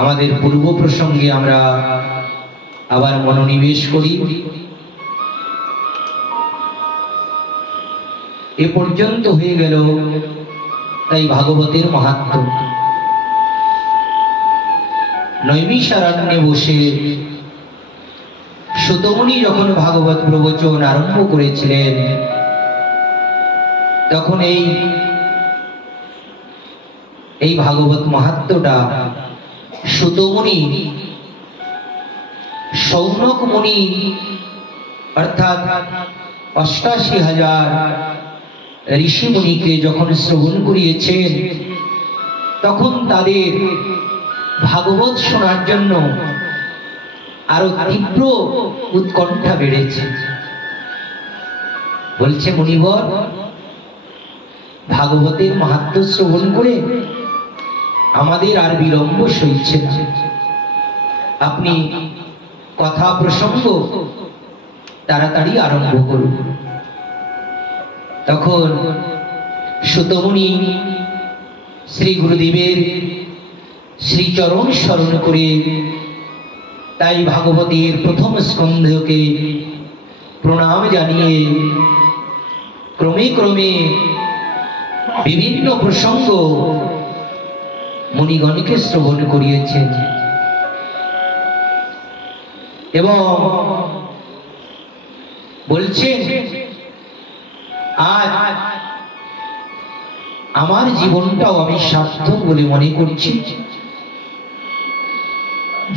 আমাদের পূর্ব প্রসঙ্গে আমরা আবার মনোনিবেশ করি। এ পর্যন্ত হয়ে গেল তাই ভাগবতের মাহাত্ম্য। নৈমিষারণ্যে বসে সুতমুনি যখন ভাগবত প্রবচন আরম্ভ করেছিলেন, তখন এই ভাগবত মাহাত্ম্যটা সুতমুনি সৌনক মুনি অর্থাৎ ৮৮,০০০ ঋষি মুনিকে যখন শ্রবণ করিয়েছেন, তখন তাদের ভাগবত শোনার জন্য আরো তীব্র উৎকণ্ঠা বেড়েছে। বলছে, মুনিবর, ভাগবতের মাহাত্ম্য শ্রবণ করে আমাদের আর বিলম্ব সইছে না, আপনি কথা প্রসঙ্গ তাড়াতাড়ি আরম্ভ করুন। তখন সুতমুনি শ্রী গুরুদেবের শ্রীচরণ স্মরণ করে তাই ভাগবতের প্রথম স্কন্ধকে প্রণাম জানিয়ে ক্রমে ক্রমে বিভিন্ন প্রসঙ্গ মুনিগণকে শ্রবণ করিয়েছেন এবং বলছেন, আজ আমার জীবনটাও আমি সার্থক বলে মনে করছি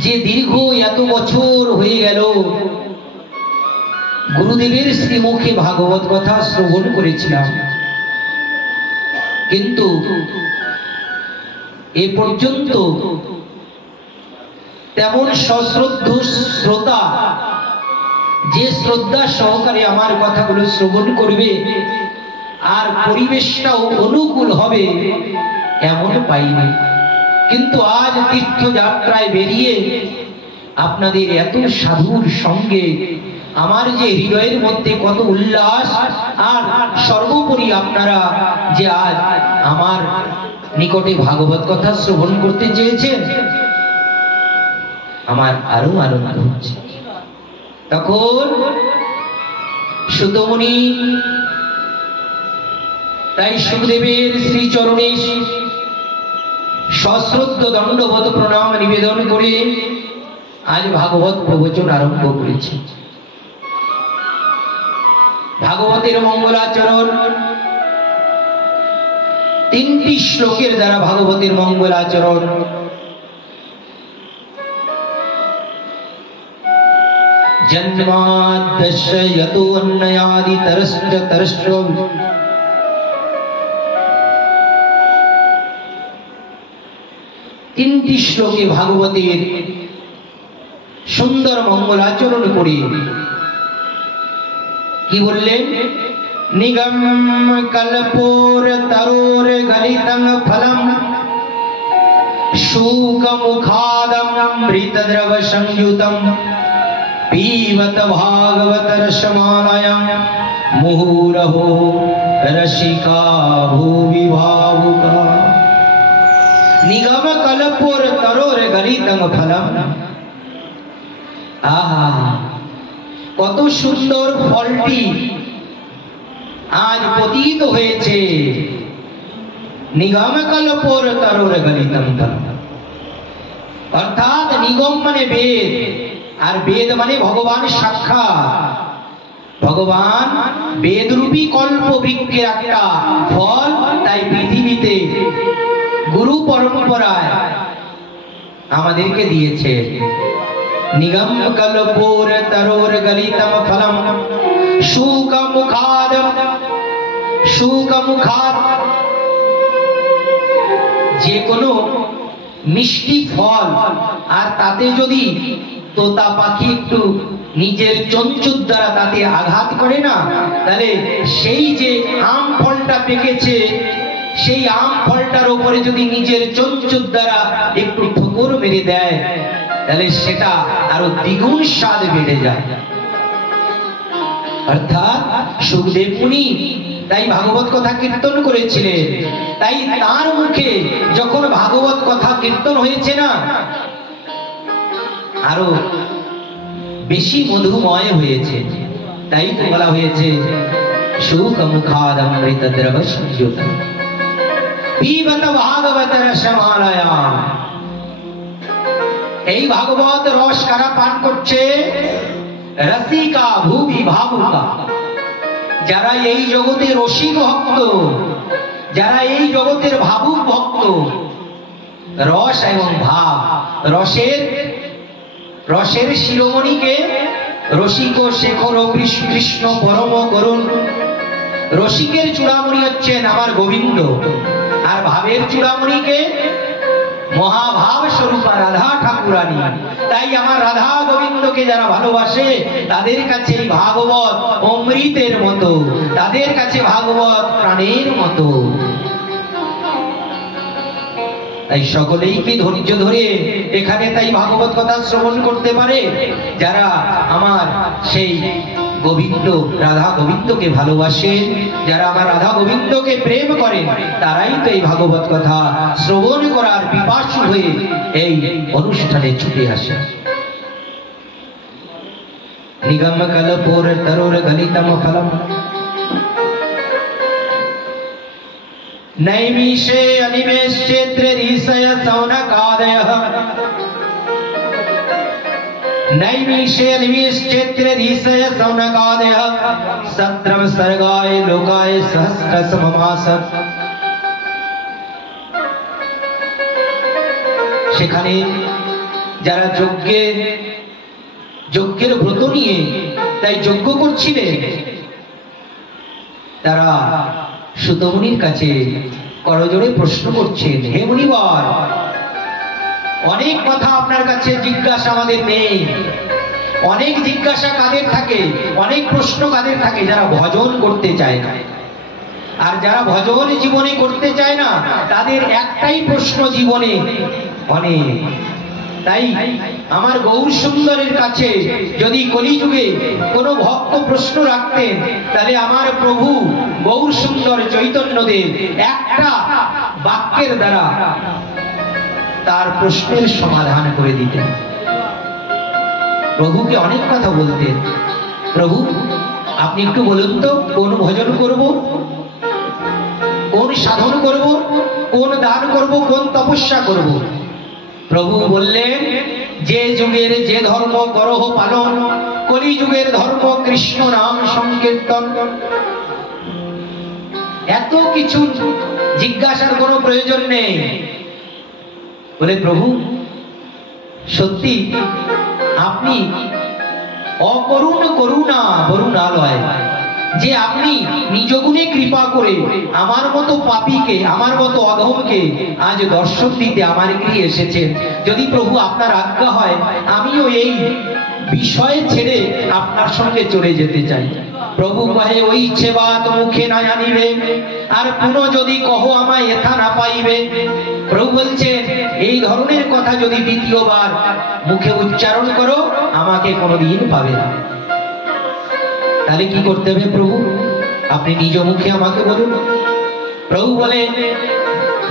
যে দীর্ঘ এত বছর হয়ে গেল গুরুদেবের শ্রীমুখে ভাগবত কথা শ্রবণ করেছিলাম, কিন্তু এ পর্যন্ত তেমন সশ্রদ্ধ শ্রোতা, যে শ্রদ্ধা সহকারে আমার কথাগুলো শ্রবণ করবে আর পরিবেশটাও অনুকূল হবে, এমন পাইনি। কিন্তু আজ তীর্থযাত্রায় বেরিয়ে আপনাদের এত সাধুর সঙ্গে আমার যে হৃদয়ের মধ্যে কত উল্লাস, আর সর্বোপরি আপনারা যে আজ আমার নিকটে ভাগবত কথা শ্রবণ করতে চেয়েছেন, আমার আরো আনন্দ হচ্ছে। তখন সুতমুনি তাই সুখদেবের শ্রীচরণে সশ্রদ্ধ দণ্ডবত প্রণাম নিবেদন করে আজ ভাগবত প্রবচন আরম্ভ করেছে। ভাগবতের মঙ্গলাচরণ ৩টি শ্লোকের দ্বারা ভাগবতের মঙ্গলাচরণ। জন্মাদ্যস্য যতোন্নয়াদিতরশ্চ তিনটি শ্লোকে ভাগবতের সুন্দর মঙ্গলাচরণ করে কি বললেন? নিগম কল্পোর তরোর গলিতং ফলম শূক মুখাদম মৃতদ্রব সংযুতম পীবত ভাগবত রসমালয়ম মুহুরহো রসিকা ভুবি ভাবুকা। নিগম কল্পোর তরোর গলিতং ফলম। আহা, কত সুন্দর ফলটি আজ পতিত হয়েছে। নিগম কল্পোর তরোর গলিতং ফলম, অর্থাৎ নিগম মানে বেদ, আর বেদ মানে ভগবান সাক্ষাৎ। ভগবান বেদরূপী কল্প বৃক্ষের একটা ফল, তাই পৃথিবীতে গুরু পরম্পরায় আমাদেরকে দিয়েছে। নিগম কল্পোর তরোর গলিতম ফলম শূক মুখাদ। শূক মুখাদ যে কোনো মিষ্টি ফল, আর তাতে যদি তোতা পাখি একটু নিজের চঞ্চুর দ্বারা তাতে আঘাত করে না, তাহলে সেই যে আম ফলটা পেকেছে, সেই আম ফলটার উপরে যদি নিজের চঞ্চুর দ্বারা একটু ঠোকর মেরে দেয়, তাহলে সেটা আরো দ্বিগুণ স্বাদ বেড়ে যায়। অর্থাৎ সুখদেব মুনি তাই ভাগবত কথা কীর্তন করেছিলেন। তাই তার মুখে যখন ভাগবত কথা কীর্তন হয়েছে না, আরো বেশি মধুময় হয়েছে। তাই তো বলা হয়েছে শুক মুখাদ অমৃত দ্রব সংযুত পিবত ভাগবত রসমালয়া। এই ভাগবত রস কারা পান করছে? রসিকা ভূমি ভাবুকা, যারা এই জগতের রসিক ভক্ত, যারা এই জগতের ভাবুক ভক্ত। রস এবং ভাব, রসের শিরোমণিকে রসিক শেখর কৃষ্ণ পরম করুণ। রসিকের চূড়ামণি হচ্ছেন আমার গোবিন্দ, আর ভাবের চূড়ামণিকে মহাভাব স্বরূপা রাধা ঠাকুরানী। তাই আমার রাধা গোবিন্দকে যারা ভালোবাসে তাদের কাছে ভাগবত অমৃতের মতো, তাদের কাছে ভাগবত প্রাণের মতো। তাই সকলেই কি ধৈর্য ধরে এখানে তাই ভাগবত কথা শ্রবণ করতে পারে? যারা আমার সেই গোবিন্দ রাধা গোবিন্দকে ভালোবাসেন, যারা আমার রাধা গোবিন্দকে প্রেম করেন, তারাই তো এই ভাগবত কথা শ্রবণ করার পিপাসু হয়ে এই অনুষ্ঠানে ছুটে আসে। নিগম কলপুর তরুর গলিতম ফলম नैमिषे अनिमेषेत्रे ऋषय सौनकादयः। नैमिषे अनिमेषेत्रे ऋषय सौनकादयः सत्रम सर्गाय लोकाय सहस्रसममास। সেখানে যারা যজ্ঞের ব্রত নিয়ে তাই যজ্ঞ করছিলেন, তারা সুত মুনির কাছে করজোড়ে প্রশ্ন করছেন, হে মুনিবর, অনেক কথা আপনার কাছে জিজ্ঞাসা আমাদের নেই। অনেক জিজ্ঞাসা কাদের থাকে, অনেক প্রশ্ন কাদের থাকে? যারা ভজন করতে চায় না। আর যারা ভজন জীবনে করতে চায় না, তাদের একটাই প্রশ্ন জীবনে অনেক। তাই আমার গৌর সুন্দরের কাছে যদি কলিযুগে কোনো ভক্ত প্রশ্ন রাখতেন, তাহলে আমার প্রভু গৌর সুন্দর চৈতন্যদেব একটা বাক্যের দ্বারা তার প্রশ্নের সমাধান করে দিতেন। প্রভুকে অনেক কথা বলতেন, প্রভু আপনি একটু বলুন তো, কোন ভজন করব, কোন সাধন করব, কোন দান করব, কোন তপস্যা করব? প্রভু বললেন, যে যুগের যে ধর্ম করহ পালন, কলি যুগের ধর্ম কৃষ্ণ নাম সংকীর্তন। এত কিছু জিজ্ঞাসার কোনো প্রয়োজন নেই। বলে প্রভু সত্যি আপনি অকরুণ করুণা বরুণালয়, যে আপনি নিজ গুণে কৃপা করে আমার মতো পাপীকে, আমার মতো অধমকে আজ দর্শন দিতে আমার গৃহে এসেছেন। যদি প্রভু আপনার আজ্ঞা হয়, আমিও এই বিষয় ছেড়ে আপনার সঙ্গে চলে যেতে চাই। প্রভু কহে, ওই ইচ্ছে বাত মুখে না জানিবে, আর পুনঃ যদি কহ আমায় এথা না পাইবে। প্রভু বলছেন, এই ধরনের কথা যদি দ্বিতীয়বার মুখে উচ্চারণ করো, আমাকে কোনোদিন পাবে না। তাহলে কি করতে হবে প্রভু? আপনি নিজ মুখে আমাকে বলুন। প্রভু বলে,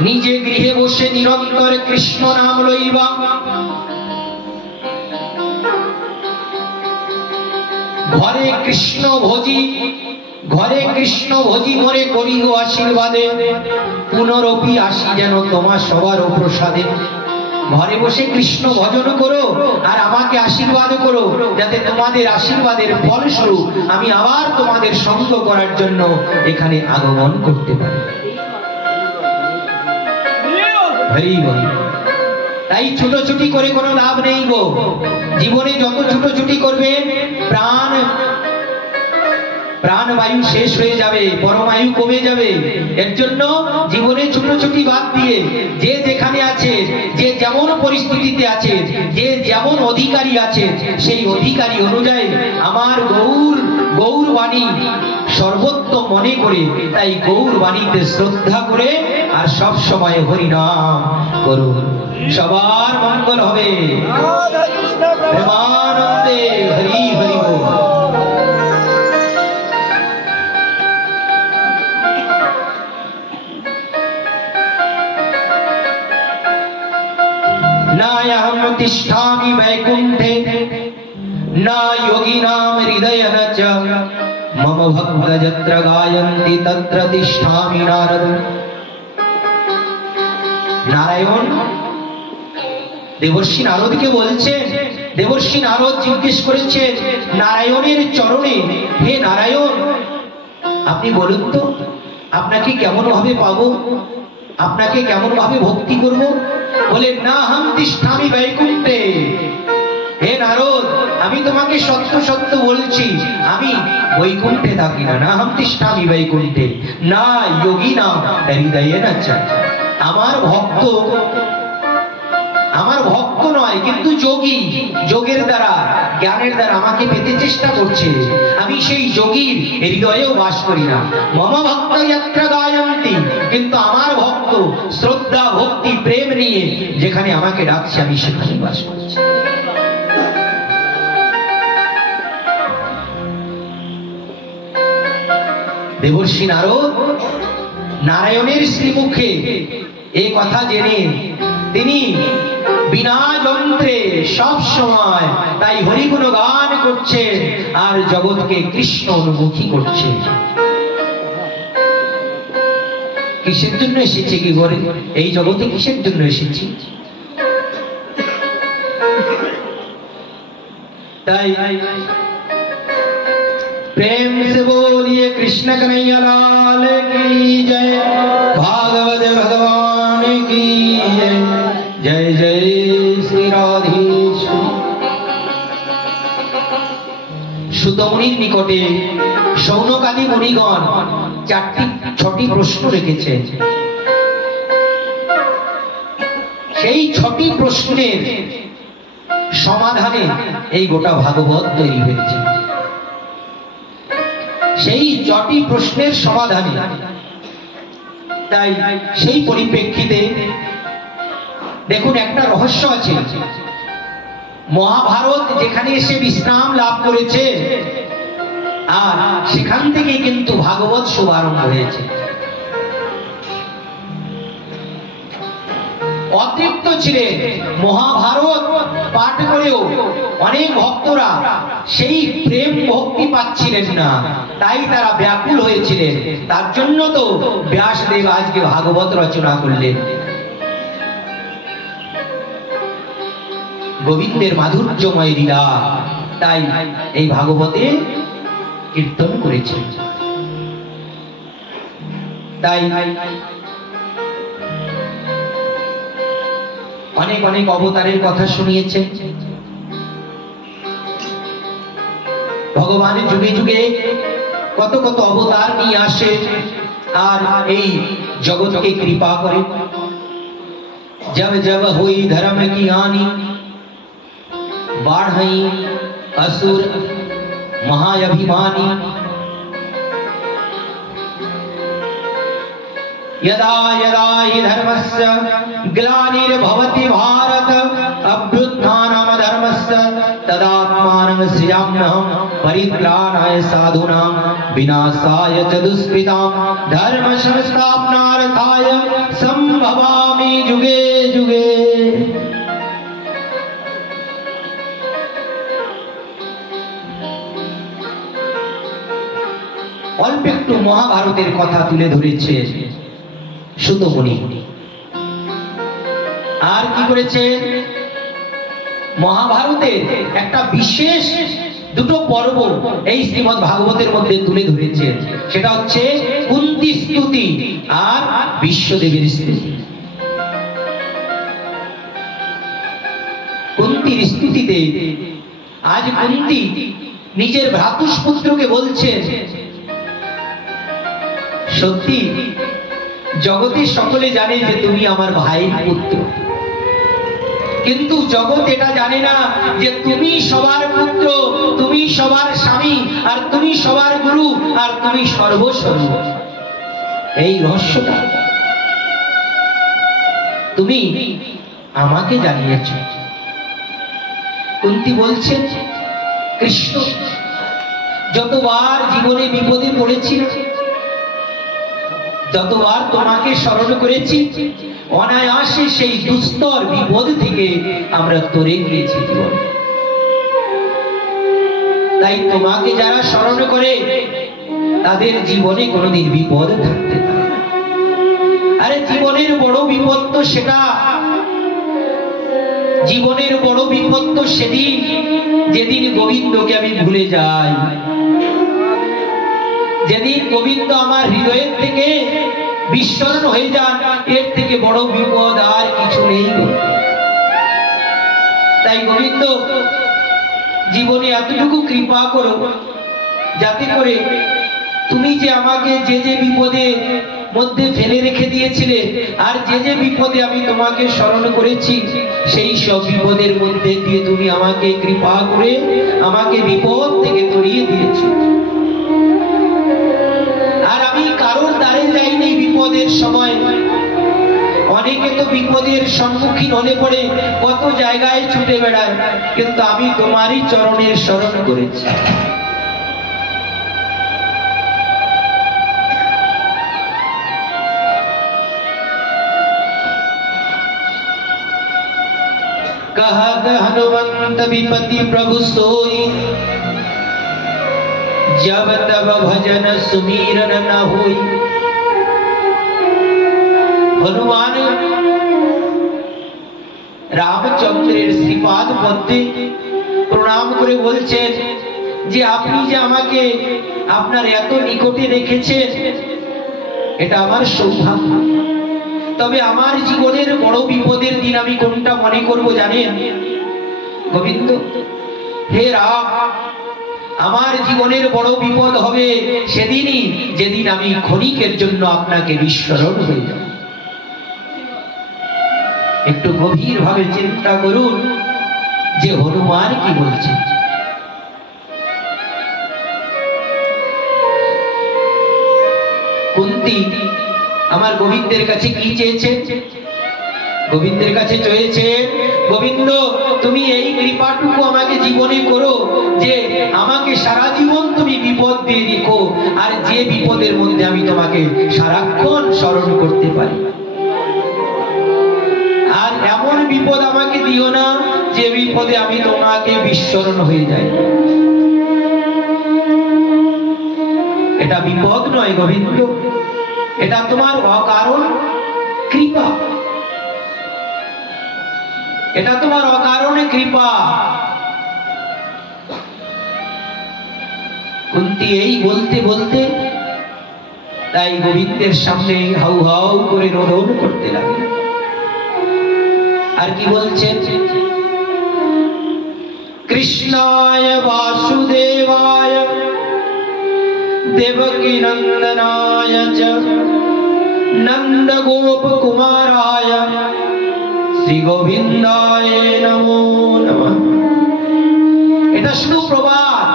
নিজে গৃহে বসে নিরন্তর কৃষ্ণ নাম লইবা, ঘরে কৃষ্ণ ভোজি মরে করিহ আশীর্বাদে, পুনরপি আসি যেন তোমার সবার প্রসাদে। ঘরে বসে কৃষ্ণ ভজন করো আর আমাকে আশীর্বাদ করো, যাতে তোমাদের আশীর্বাদের ফলস্বরূপ আমি আবার তোমাদের সঙ্গ করার জন্য এখানে আগমন করতে পারি। তাই ছুটোছুটি করে কোনো লাভ নেই গো। জীবনে যত ছুটোছুটি করবেন, প্রাণবায়ু শেষ হয়ে যাবে, পরমায়ু কমে যাবে। এর জন্য জীবনে ছুটোছুটি বাদ দিয়ে যে যেখানে আছে, যে যেমন পরিস্থিতিতে আছে, যে যেমন অধিকারী আছে, সেই অধিকারী অনুযায়ী আমার গৌরবাণী সর্বোত্তম মনে করে, তাই গৌরবাণীতে শ্রদ্ধা করে আর সব সময় হরিনাম করুন। সবার মঙ্গল হবে। প্রেমানন্দে হরি হরি বল। नायहं तिष्ठामि वैकुंठे न योगिनां हृदयेन च मम भक्त यत्र गायन्ति तत्र तिष्ठामि नारद। नारायण দেবর্ষি নারদকে বলছেন, দেবর্ষি নারদ জিজ্ঞেস করেছেন নারায়ণের চরণে, হে নারায়ণ আপনি বলুন তো আপনাকে কেমন ভাবে পাবো, আপনাকে কেমন ভাবে ভক্তি করব? বলে না হাম তিষ্ঠামি বৈকুণ্ঠে। হে নারদ আমি তোমাকে সত্য সত্য বলছি, আমি বৈকুণ্ঠে থাকি না। না হাম তিষ্ঠামি বৈকুণ্ঠে না যোগিনা হৃদয়েন চ। আমার ভক্ত নয় কিন্তু যোগী, যোগের দ্বারা জ্ঞানের দ্বারা আমাকে পেতে চেষ্টা করছে, আমি সেই যোগীর হৃদয়েও বাস করি না। মম ভক্ত যত্র গায়ন্তি, কিন্তু আমার ভক্ত শ্রদ্ধা ভক্তি প্রেম নিয়ে যেখানে আমাকে ডাকছে আমি সেখানে বাস করছি। দেবর্ষি নারদ নারায়ণের শ্রীমুখে এই কথা জেনে তিনি বিনা যন্ত্রে সব সময় তাই হরিগুণ গান করছে আর জগৎকে কৃষ্ণ অনুমুখী করছে। কিসের জন্য এসেছে কি করে এই জগতে, কিসের জন্য এসেছি? তাই प्रेम से बोलिए कृष्ण कन्हैया लाल की जय, भागवत भगवान की जय, जय जय श्री राधेश्वरी। সুত মুনির নিকটে শৌনকাদি মুনিগণ 6টি প্রশ্ন রেখেছেন। সেই 6টি প্রশ্নের সমাধানে এই গোটা ভাগবত তৈরি হয়েছে। সেই 6টি প্রশ্নের সমাধানে, তাই সেই পরিপ্রেক্ষিতে দেখুন একটা রহস্য আছে। মহাভারত যেখানে এসে বিশ্রাম লাভ করেছে আর সেখান থেকে কিন্তু ভাগবত শুভারম্ভ হয়েছে। অতৃপ্ত ছিলেন, মহাভারত পাঠ করেও অনেক ভক্তরা সেই প্রেম ভক্তি পাচ্ছিলেন না, তাই তারা ব্যাকুল হয়েছিলেন। তার জন্য তো ব্যাসদেব আজকে ভাগবত রচনা করলেন। গোবিন্দের মাধুর্যময় লীলা, তাই এই ভাগবতে কীর্তন করেছেন। তাই অনেক অনেক অবতারের কথা শুনিয়েছেন। ভগবান যুগে যুগে কত কত অবতার নিয়ে আসে আর এই জগৎকে কৃপা করে। जब जब हुई धर्म की हानि बाढ़ई असुर महाअभिमानी, यदा यदा हि धर्मस्य ग्लानिर्भवति भारत अभ्युत्थानं धर्मस्य तदात्मानं सृजाम्यहं परित्राणाय साधूनां विनाशाय च दुष्कृतां धर्म संस्थापनार्थाय संभवामि जुगे जुगे। অল্প একটু মহাভারতের কথা তুলে ধরেছে সুত মুনি। আর কি করেছে, মহাভারতের একটা বিশেষ দুটো পর্ব এই শ্রীমদ্ ভাগবতের মধ্যে তুলে ধরেছে। সেটা হচ্ছে কুন্তি স্তুতি আর বিশ্বদেবীর স্তুতি। কুন্তির স্তুতিতে আজ কুন্তি নিজের ভ্রাতুষ্পুত্রকে বলছে, সত্যি জগতের সকলে জানে যে তুমি আমার ভাইয়ের পুত্র, কিন্তু জগৎ এটা জানে না যে তুমি সবার পুত্র, তুমি সবার স্বামী, আর তুমি সবার গুরু, আর তুমি সর্বস্ব। এই রহস্যটা তুমি আমাকে জানিয়েছ। কুন্তি বলছেন, কৃষ্ণ যতবার জীবনে বিপদে পড়েছি, যতবার তোমাকে স্মরণ করেছি, অনায়াসে সেই দুস্তর বিপদ থেকে আমরা তরে গিয়েছি জীবন। তাই তোমাকে যারা স্মরণ করে তাদের জীবনে কোনোদিন বিপদ থাকতে পারে না। আরে জীবনের বড় বিপদ তো সেটা, জীবনের বড় বিপদ তো সেদিন যেদিন গোবিন্দকে আমি ভুলে যাই, যেদিন গোবিন্দ আমার হৃদয়ের থেকে বিস্মরণ হয়ে যান, এর থেকে বড় বিপদ আর কিছু নেই। তাই গোবিন্দ জীবনে এতটুকু কৃপা করো যাতে করে তুমি যে আমাকে যে যে বিপদে মধ্যে ফেলে রেখে দিয়েছিলে, আর যে যে বিপদে আমি তোমাকে স্মরণ করেছি, সেই সব বিপদের মধ্যে দিয়ে তুমি আমাকে কৃপা করে আমাকে বিপদ থেকে তরিয়ে দিয়েছো। আর আমি কারোর দ্বারে যাইনি বিপদের সময়। অনেকে তো বিপদের সম্মুখীন হলে পরে কত জায়গায় ছুটে বেড়ায়, কিন্তু আমি তোমারই চরণের স্মরণ করেছি। कहत हनुमंत विपति प्रभु सोई, जब तब भजन सुमीरन न होई। हनुमान রামচন্দ্রের শ্রীপাদ পদ্মে প্রণাম করে বলছেন যে আপনি যে আমাকে আপনার এত নিকটে রেখেছেন, এটা আমার সৌভাগ্য। তবে আমার জীবনের বড় বিপদের দিন আমি কোনটা মনে করব জানেন গোবিন্দ? হে রাম, আমার জীবনের বড় বিপদ হবে সেদিনই যেদিন আমি ক্ষণিকের জন্য আপনাকে বিস্মরণ হয়ে যাব। একটু গভীর ভাবে চিন্তা করুন যে হনুমান কি বলছে। কুন্তী আমার গোবিন্দের কাছে কি চেয়েছে? গোবিন্দের কাছে চেয়েছে, গোবিন্দ তুমি এই কৃপাটুকু আমাকে জীবনে করো যে আমাকে সারা জীবন তুমি বিপদ দিয়ে রেখো, আর যে বিপদের মধ্যে আমি তোমাকে সারাক্ষণ স্মরণ করতে পারি। আর এমন বিপদ আমাকে দিও না যে বিপদে আমি তোমাকে বিস্মরণ হয়ে যাই। এটা বিপদ নয় গোবিন্দ, এটা তোমার অকারণ কৃপা, এটা তোমার অকারণে কৃপা। কুন্তী এই বলতে বলতে তাই গোবিন্দের সামনে হাউ হাউ করে রোদন করতে লাগলেন। আর কি বলছেন? কৃষ্ণায় বাসুদেবায় দেবকী নন্দনায় চ নন্দ গোপ কুমারায় শ্রী গোবিন্দায় নমো নমঃ। এটা শুধু প্রবাদ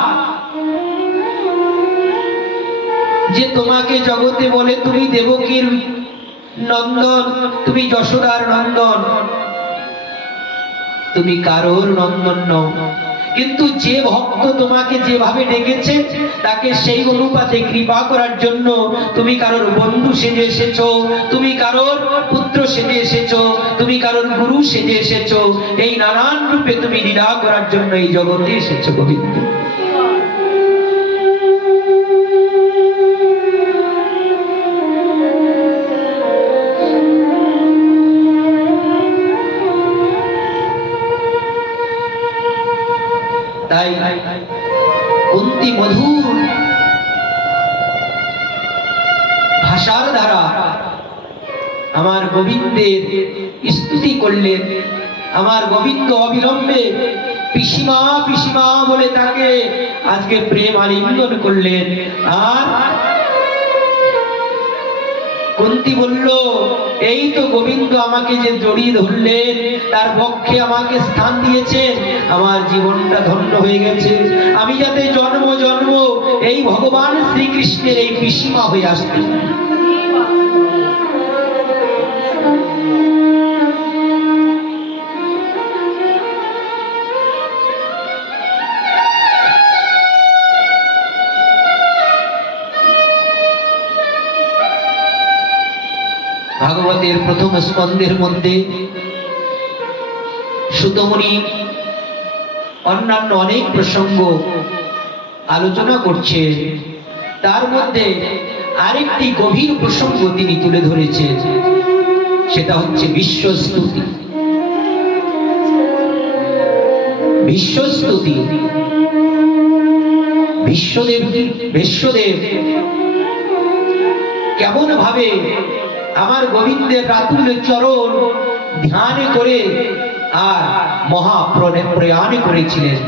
যে তোমাকে জগতে বলে তুমি দেবকীর নন্দন, তুমি যশোদার নন্দন, তুমি কারোর নন্দন নও। কিন্তু যে ভক্ত তোমাকে যেভাবে ডেকেছে তাকে সেই অনুপাতে কৃপা করার জন্য তুমি কারোর বন্ধু সেজে এসেছো, তুমি কারোর পুত্র সেজে এসেছো, তুমি কারোর গুরু সেজে এসেছো। এই নানান রূপে তুমি লীলা করার জন্য এই জগতে এসেছো গোবিন্দ। তাই কুন্তী মধুর ভাষার দ্বারা আমার গোবিন্দের স্তুতি করলেন। আমার গোবিন্দ অবিলম্বে পিসিমা পিসিমা বলে তাকে আজকে প্রেম আলিঙ্গন করলেন। আর কুন্তী বলল, এই তো গোবিন্দ আমাকে যে জড়িয়ে ধরলেন, তার পক্ষে আমাকে স্থান দিয়েছেন, আমার জীবনটা ধন্য হয়ে গেছে। আমি যাতে জন্ম জন্ম এই ভগবান শ্রীকৃষ্ণের এই পিসিমা হয়ে আসতে। ভাগবতে রামায়ণের প্রথম স্কন্ধের মধ্যে সুতমুনি অন্যান্য অনেক প্রসঙ্গ আলোচনা করছে। তার মধ্যে আরেকটি গভীর প্রসঙ্গ তিনি তুলে ধরেছেন, সেটা হচ্ছে বিশ্বস্তুতি। বিশ্বস্তুতি, বিশ্বদেব কেমন ভাবে আমার গোবিন্দের রাতুল চরণ ধ্যান করে আর মহাপ্রয়াণ করেছিলেন।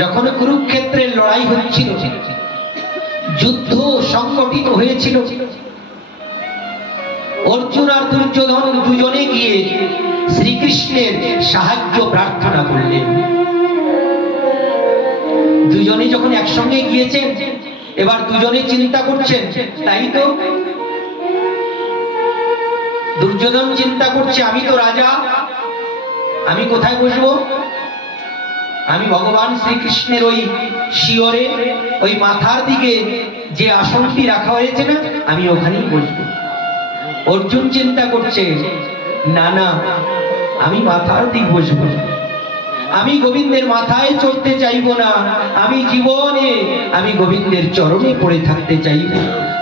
যখন কুরুক্ষেত্রের লড়াই হচ্ছিল, যুদ্ধ সংগঠিত হয়েছিল, অর্জুন আর দুর্যোধন দুজনে গিয়ে শ্রীকৃষ্ণের সাহায্য প্রার্থনা করলেন। দুজনে যখন একসঙ্গে গিয়েছেন, এবার দুজনে চিন্তা করছেন, তাই তো দুর্যোধন চিন্তা করছে, আমি তো রাজা, আমি কোথায় বসবো? আমি ভগবান শ্রীকৃষ্ণের ওই শিয়রে, ওই মাথার দিকে যে আসনটি রাখা হয়েছে না, আমি ওখানেই বসবো। অর্জুন চিন্তা করছে, না না, আমি মাথার দিক বসবো, আমি গোবিন্দের মাথায় চড়তে চাইব না, আমি জীবনে আমি গোবিন্দের চরণে পড়ে থাকতে চাইব।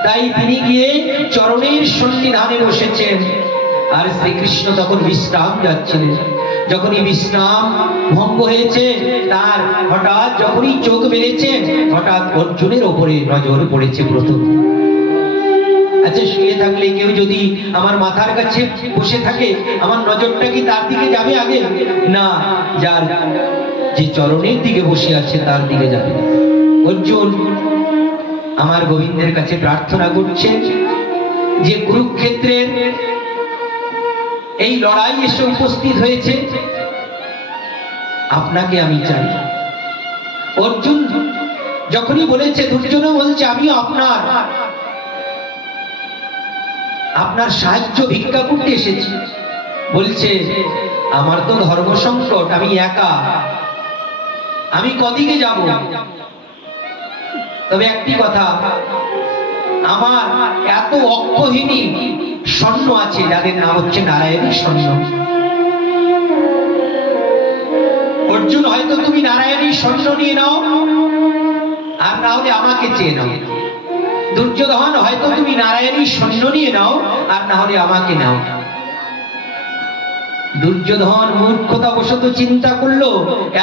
তাই তিনি গিয়ে চরণের সন্নিধানে বসেছেন। আর শ্রীকৃষ্ণ তখন বিশ্রাম যাচ্ছিলেন। যখনই বিশ্রাম ভঙ্গ হয়েছে, তার হঠাৎ যখনই চোখ মেলেছে, হঠাৎ অর্জুনের ওপরে নজর পড়েছে প্রথম। আচ্ছা, শুয়ে থাকলে কেউ যদি আমার মাথার কাছে বসে থাকে, আমার নজরটা কি তার দিকে যাবে আগে? না, যার যে চরণের দিকে বসে আছে তার দিকে যাবে। অর্জুন আমার গোবিন্দের কাছে প্রার্থনা করছে যে কুরুক্ষেত্রের এই লড়াই এসে উপস্থিত হয়েছে, আপনাকে আমি চাই। অর্জুন যখনই বলেছে, দুর্যোধন বলছে, আমিও আপনার সাহায্য ভিক্ষা করতে এসেছি। বলছে, আমার তো ধর্ম সংকট, আমি একা, আমি কদিকে যাব? তবে একটি কথা, আমার এত অক্ষহীনী সৈন্য আছে, যাদের নাম হচ্ছে নারায়ণী সৈন্য। অর্জুন, হয়তো তুমি নারায়ণী সৈন্য নিয়ে নাও, আর না হলে আমাকে চেয়ে নাও। দুর্যোধন, হয়তো তুমি নারায়ণী সৈন্য নিয়ে নাও, আর না হলে আমাকে নাও। দুর্যোধন মূর্খতা বশত চিন্তা করলো,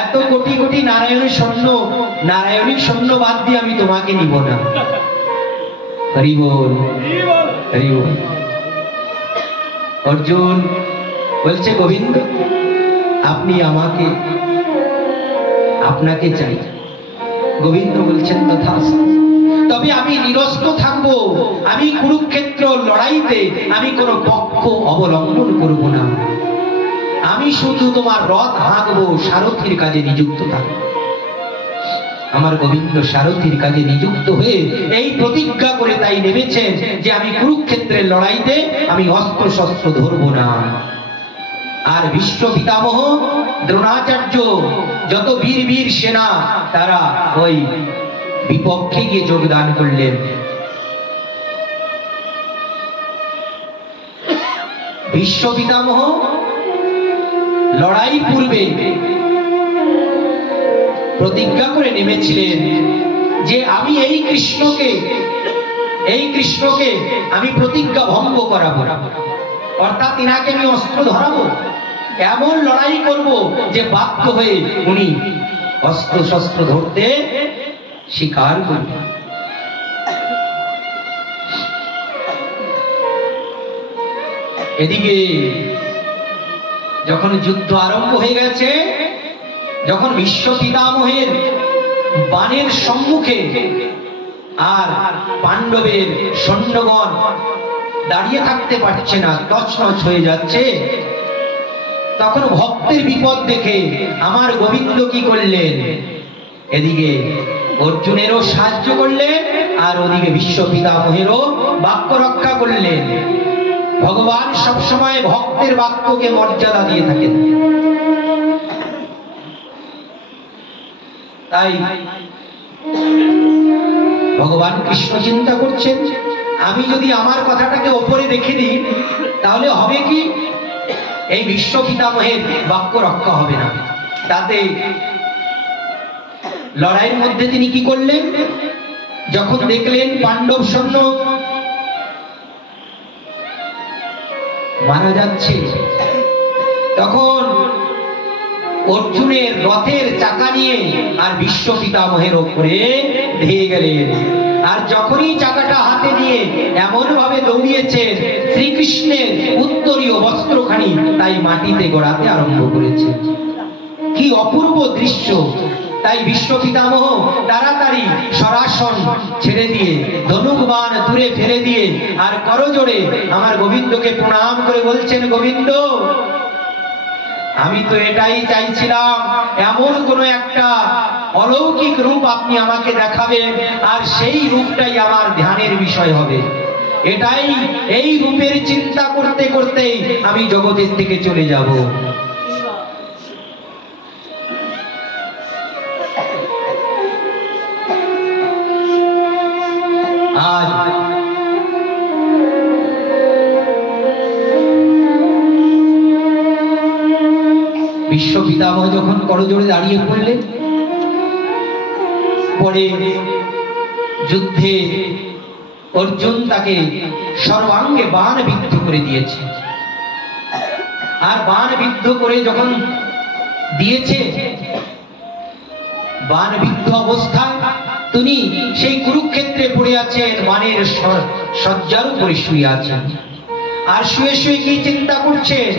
এত কোটি কোটি নারায়ণী সৈন্য বাদ দিয়ে আমি তোমাকে নিব না। হরি বল, হরি বল। অর্জুন বলছে, গোবিন্দ, আপনি আপনাকে চাই। গোবিন্দ বলছেন, তথাস্তু। তবে আমি নিরস্ত্র থাকবো, আমি কুরুক্ষেত্র লড়াইতে আমি কোনো পক্ষ অবলম্বন করব না, আমি শুধু তোমার রথ হাঁকবো, সারথীর কাজে নিযুক্ত থাকবো। আমার গোবিন্দ সারথীর কাজে নিযুক্ত হয়ে এই প্রতিজ্ঞা করে তাই নেমেছেন যে আমি কুরুক্ষেত্রের লড়াইতে আমি অস্ত্র শস্ত্র ধরব না। আর ভীষ্ম পিতামহ, দ্রোণাচার্য, যত বীর বীর সেনা, তারা ওই বিপক্ষে গিয়ে যোগদান করলেন। ভীষ্ম পিতামহ লড়াই পূর্বে প্রতিজ্ঞা করে নেমেছিলেন যে আমি এই কৃষ্ণকে আমি প্রতিজ্ঞা ভঙ্গ করাবো, অর্থাৎ ইনাকে আমি অস্ত্র ধরাবো, এমন লড়াই করব যে বাধ্য হয়ে উনি অস্ত্র শস্ত্র ধরতে স্বীকার করবেন। এদিকে যখন যুদ্ধ আরম্ভ হয়ে গেছে, যখন ভীষ্ম পিতামহের বাণের সম্মুখে আর পাণ্ডবের সৈন্যগণ দাঁড়িয়ে থাকতে পারছে না, তছনছ হয়ে যাচ্ছে, তখন ভক্তের বিপদ দেখে আমার গোবিন্দ কি করলেন, এদিকে অর্জুনেরও সাহায্য করলেন, আর ওদিকে ভীষ্ম পিতামহেরও বাক্য রক্ষা করলেন। ভগবান সবসময় ভক্তের বাক্যকে মর্যাদা দিয়ে থাকেন। তাই ভগবান কৃষ্ণ চিন্তা করছেন, আমি যদি আমার কথাটাকে ওপরে রেখে দিই তাহলে হবে কি, এই বিশ্ব পিতামহের বাক্য রক্ষা হবে না। তাতে লড়াইয়ের মধ্যে তিনি কি করলেন, যখন দেখলেন পাণ্ডব সৈন্য মারা যাচ্ছে, তখন অর্জুনের রথের চাকা নিয়ে আর বিশ্ব পিতামহের ওপরে ধেয়ে গেলেন। আর যখনই চাকাটা হাতে নিয়ে এমন ভাবে দৌড়িয়েছে, শ্রীকৃষ্ণের উত্তরীয় বস্ত্রখানি তাই মাটিতে গড়াতে আরম্ভ করেছে। কি অপূর্ব দৃশ্য! তাই বিশ্ব পিতামহ তাড়াতাড়ি সরাসন ছেড়ে দিয়ে, ধনুক বাণ দূরে ফেলে দিয়ে আর করজোড়ে আমার গোবিন্দকে প্রণাম করে বলছেন, গোবিন্দ, আমি তো এটাই চাইছিলাম, এমন কোন একটা অলৌকিক রূপ আপনি আমাকে দেখাবেন, আর সেই রূপটাই আমার ধ্যানের বিষয় হবে। এটাই, এই রূপের চিন্তা করতে করতেই আমি জগতের থেকে চলে যাব। আজ বিশ্ব পিতামহ যখন করজোড়ে দাঁড়িয়ে পড়লেন, পরে যুদ্ধে অর্জুন তাকে সর্বাঙ্গে বাণ বিদ্ধ করে দিয়েছে। আর বাণ বিদ্ধ করে যখন দিয়েছে, বাণ বিদ্ধ অবস্থায় তিনি সেই কুরুক্ষেত্রে পড়ে আছেন, বাণের শয্যার উপরে শুয়ে আছেন। আর শুয়ে শুয়ে কি চিন্তা করছেন,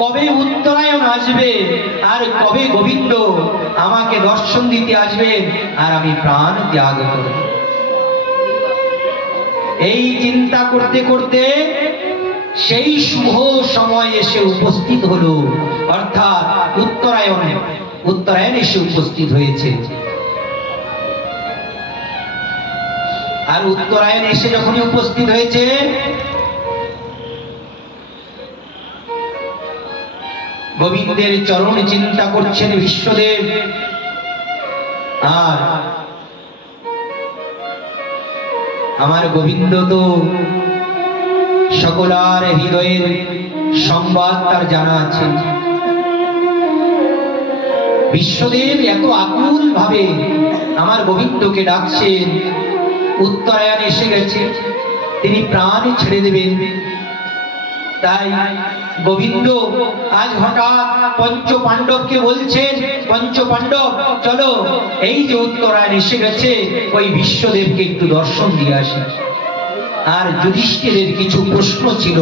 কবে উত্তরায়ণ আসবে, আর কবে গোবিন্দ আমাকে দর্শন দিতে আসবেন, আর আমি প্রাণ ত্যাগ করব। এই চিন্তা করতে করতে সেই শুভ সময় এসে উপস্থিত হলো, অর্থাৎ উত্তরায়ণ এসে উপস্থিত হয়েছে। আর উত্তরায়ণ এসে যখনই উপস্থিত হয়েছে, গোবিন্দের চরণ চিন্তা করছেন বিশ্বদেব। আর আমার গোবিন্দ তো সকলার হৃদয়ের সংবাদ তার জানা আছে। বিশ্বদেব এত আকুল ভাবে আমার গোবিন্দকে ডাকছেন, উত্তরায়ণ এসে গেছে, তিনি প্রাণ ছেড়ে দেবেন। তাই গোবিন্দ আজ হঠাৎ পঞ্চ পাণ্ডবকে বলছেন, পঞ্চ পাণ্ডব চলো, এই যে উত্তরায়ণ এসে গেছে, ওই বিশ্বদেবকে একটু দর্শন দিয়ে আসি। আর যুধিষ্ঠিরের কিছু প্রশ্ন ছিল,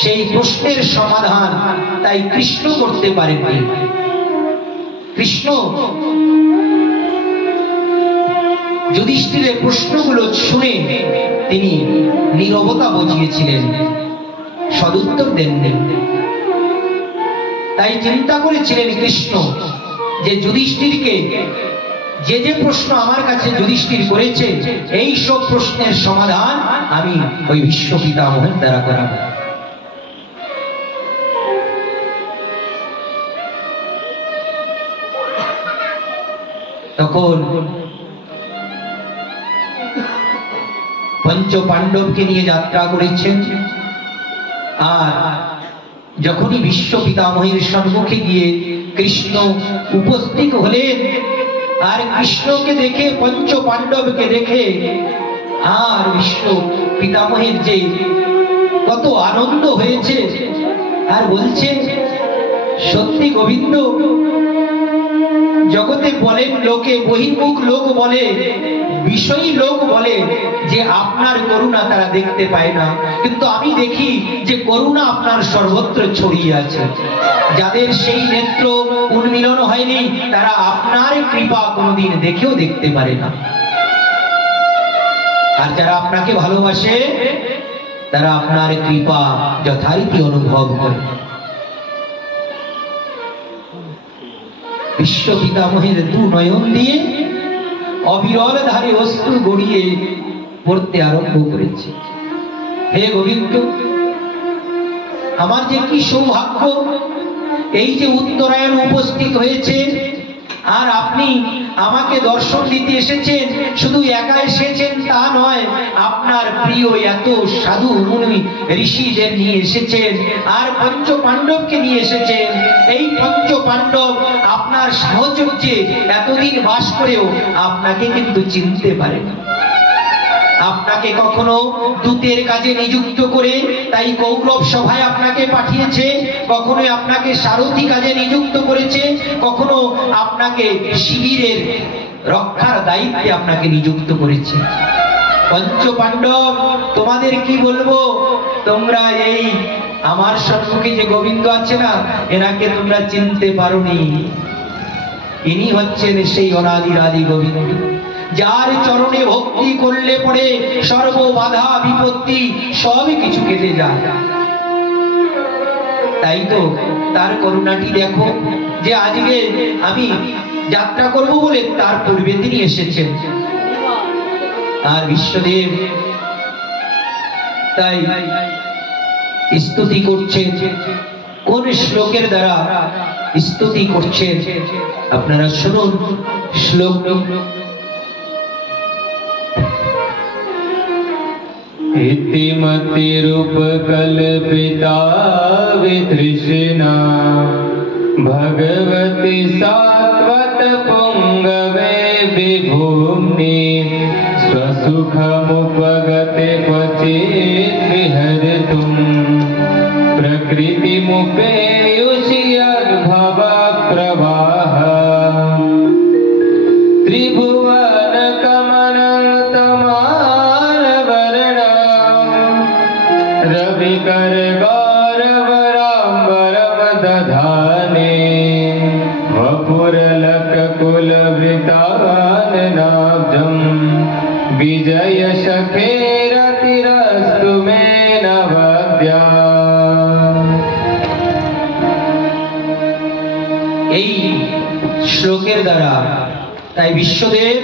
সেই প্রশ্নের সমাধান তাই কৃষ্ণ করতে পারেননি। কৃষ্ণ যুধিষ্ঠিরের প্রশ্নগুলো শুনে তিনি নীরবতা বুঝিয়েছিলেন, সদুত্তর দেননি। তাই চিন্তা করেছিলেন কৃষ্ণ যে যুধিষ্ঠিরকে যে যে প্রশ্ন আমার কাছে যুধিষ্ঠির করেছে, এই সব প্রশ্নের সমাধান আমি ওই বিশ্ব পিতামহের দ্বারা করাবো। তখন পঞ্চ পাণ্ডবকে নিয়ে যাত্রা করেছেন। আর যখনই বিশ্ব পিতামহের সম্মুখে গিয়ে কৃষ্ণ উপস্থিত হলেন, আর কৃষ্ণকে দেখে, পঞ্চ পাণ্ডবকে দেখে আর বিশ্ব পিতামহের যে কত আনন্দ হয়েছে, আর বলছে, সত্যি গোবিন্দ, জগতে বলেন লোকে, বহির্মুখ লোক বলে, বিষয়ী লোক বলে যে আপনার করুণা তারা দেখতে পায় না, কিন্তু আমি দেখি যে করুণা আপনার সর্বত্র ছড়িয়ে আছে। যাদের সেই নেত্র উন্মিলন হয়নি, তারা আপনার কৃপা কোনদিন দেখেও দেখতে পারে না। আর যারা আপনাকে ভালোবাসে, তারা আপনার কৃপা যথারীতি অনুভব করে। বিশ্ব পিতামহের দু নয়ন দিয়ে অবিরল ধারে অশ্রু গড়িয়ে পড়তে আরম্ভ করেছে। হে গোবিন্দ, আমার যে কি সৌভাগ্য, এই যে উত্তরায়ণ উপস্থিত হয়েছে, আর আপনি আমাকে দর্শন দিতে এসেছেন, শুধু একা এসেছেন তা নয়, আপনার প্রিয় এত সাধু মুনি ঋষিদের নিয়ে এসেছেন, আর পঞ্চ পাণ্ডবকে নিয়ে এসেছেন। এই পঞ্চ পাণ্ডব আপনার সাহচর্যে এতদিন বাস করেও আপনাকে কিন্তু চিনতে পারে না। আপনাকে কখনো দূতের কাজে নিযুক্ত করে তাই কৌরব সভায় আপনাকে পাঠিয়েছে, কখনো আপনাকে সারথি কাজে নিযুক্ত করেছে, কখনো আপনাকে শিবিরের রক্ষার দায়িত্বে আপনাকে নিযুক্ত করেছে। পঞ্চ পাণ্ডব, তোমাদের কি বলবো, তোমরা এই আমার সম্মুখে যে গোবিন্দ আছে না, এনাকে তোমরা চিনতে পারোনি। ইনি হচ্ছেন সেই অনাদির আদি গোবিন্দ, যার চরণে ভক্তি করলে পরে সর্ব বাধা বিপত্তি সবই কিছু কেটে যায়। তাই তো তার করুণাটি দেখো, যে আজকে আমি যাত্রা করব বলে তার পূর্বে তিনি এসেছেন। আর বিশ্বদেব তাই স্তুতি করছেন। কোন শ্লোকের দ্বারা স্তুতি করছেন আপনারা শুনুন। শ্লোক इतिमतिरुपकल्पिता वितृष्णा भगवति सात्वत पुंगवे विभूम्नि स्वसुखमुपगते क्वचित् विहर्तुं प्रकृतिमुपेयुषि यद्भवप्रवाह त्रिभुवन रविकर गौरवराम्बरम दधाने वपुरलक कुलवृताननाब्जं विजय सखेरतिरस्तु मे नवद्या। এই শ্লোকের দ্বারা তাই বিশ্বদেব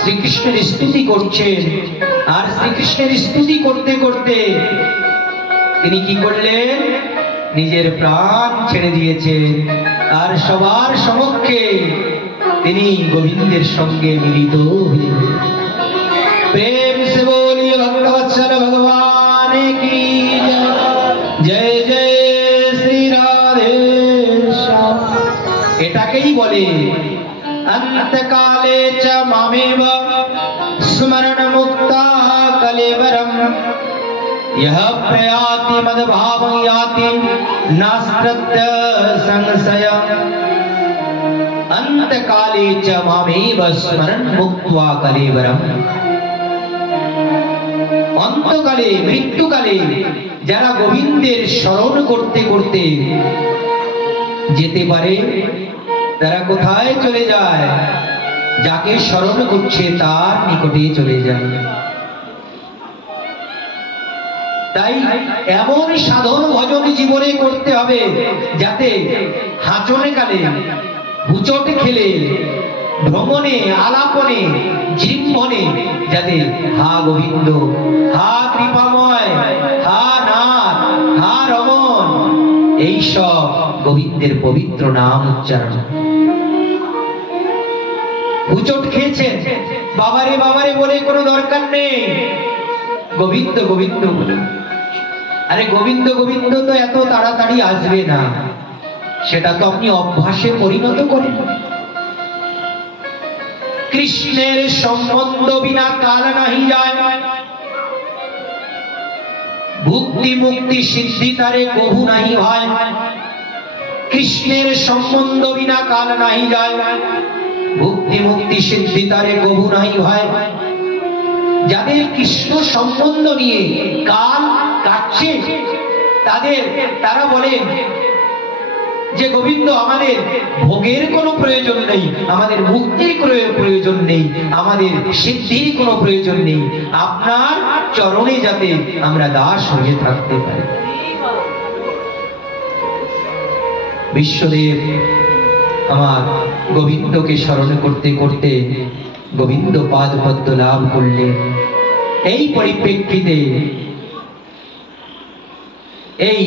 শ্রীকৃষ্ণের স্তুতি করছেন। আর শ্রীকৃষ্ণের স্তুতি করতে করতে তিনি কি করলেন, নিজের প্রাণ ছেড়ে দিয়েছেন। আর সবার সমক্ষে তিনি গোবিন্দের সঙ্গে মিলিত হলেন। প্রেম সে বলিয়ে ভক্তবৎসল ভগবান কি জয় জয় শ্রী রাধে শ্যাম। এটাকেই বলে अंतकाले च मामेव स्मरण मुक्ता कलेवरम यह प्रयाति मद्भावं याति नास्त्रत्य संशय। अंतकाले च मामेव स्मरण मुक्त्वा कलेवरम। অন্তকালে মৃত্যুকালে যারা গোবিন্দের স্মরণ করতে করতে যেতে পারে, তারা কোথায় চলে যায়, যাকে স্মরণ করছে তার নিকটে চলে যায়। তাই এমন সাধন ভজন জীবনে করতে হবে যাতে হাঁচনে কালে, হুচট খেলে, ভ্রমণে, আলাপনে, জিম্বনে যাতে হা গোবিন্দ, হা কৃপাময়, হা নাথ, হা রমণ, এইসব গোবিন্দের পবিত্র নাম উচ্চারণ। হুচট খেয়েছেন, বাবারে বাবারে বলে কোনো দরকার নেই, গোবিন্দ গোবিন্দ বলে। আরে গোবিন্দ গোবিন্দ তো এত তাড়াতাড়ি আসবে না, সেটা তো আপনি অভ্যাসে পরিণত করেন। কৃষ্ণের সম্বন্ধ বিনা কাল নাহি যায়, ভুক্তি মুক্তি সিদ্ধি তারে কভু নাহি হয়। কৃষ্ণের সম্বন্ধ বিনা কাল নাহি যায়, ভুক্তি মুক্তি সিদ্ধি তারে কভু নাহি হয়। যাদের কৃষ্ণ সম্বন্ধ নিয়ে কাল কাটছে তারা বলেন যে গোবিন্দ আমাদের ভোগের কোনো প্রয়োজন নেই, আমাদের মুক্তির প্রয়োজন নেই, আমাদের সিদ্ধির কোনো প্রয়োজন নেই, আপনার চরণে যাতে আমরা দাস হয়ে থাকতে পারি। বিশ্বদেব আমার গোবিন্দকে স্মরণ করতে করতে গোবিন্দ পাদ পদ্ম লাভ করলেন। এই পরিপ্রেক্ষিতে এই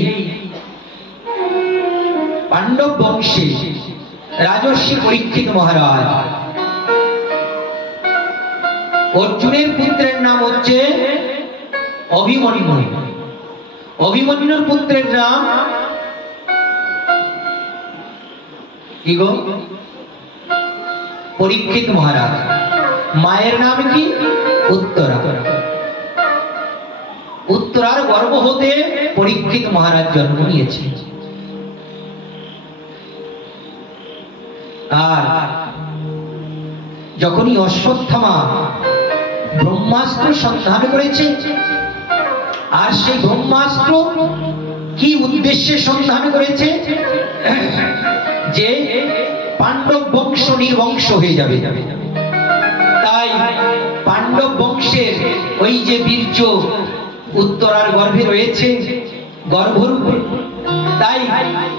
পাণ্ডব বংশে রাজর্ষি পরীক্ষিত মহারাজ। অর্জুনের পুত্রের নাম হচ্ছে অভিমন্যু, অভিমন্যুর পুত্রের নাম কি গো? পরীক্ষিত মহারাজ। মায়ের নাম কি? উত্তরা। উত্তরার গর্ভ হতে পরীক্ষিত মহারাজ জন্ম নিয়েছে। আর যখনই অশ্বত্থামা ব্রহ্মাস্ত্র সন্ধান করেছে, আর সেই ব্রহ্মাস্ত্র কি উদ্দেশ্যে সন্ধান করেছে? যে পাণ্ডব বংশ নির্বংশ হয়ে যাবে। তাই পাণ্ডব বংশের ওই যে বীর্য উত্তরার গর্ভে রয়েছে, গর্ভরূপে, তাই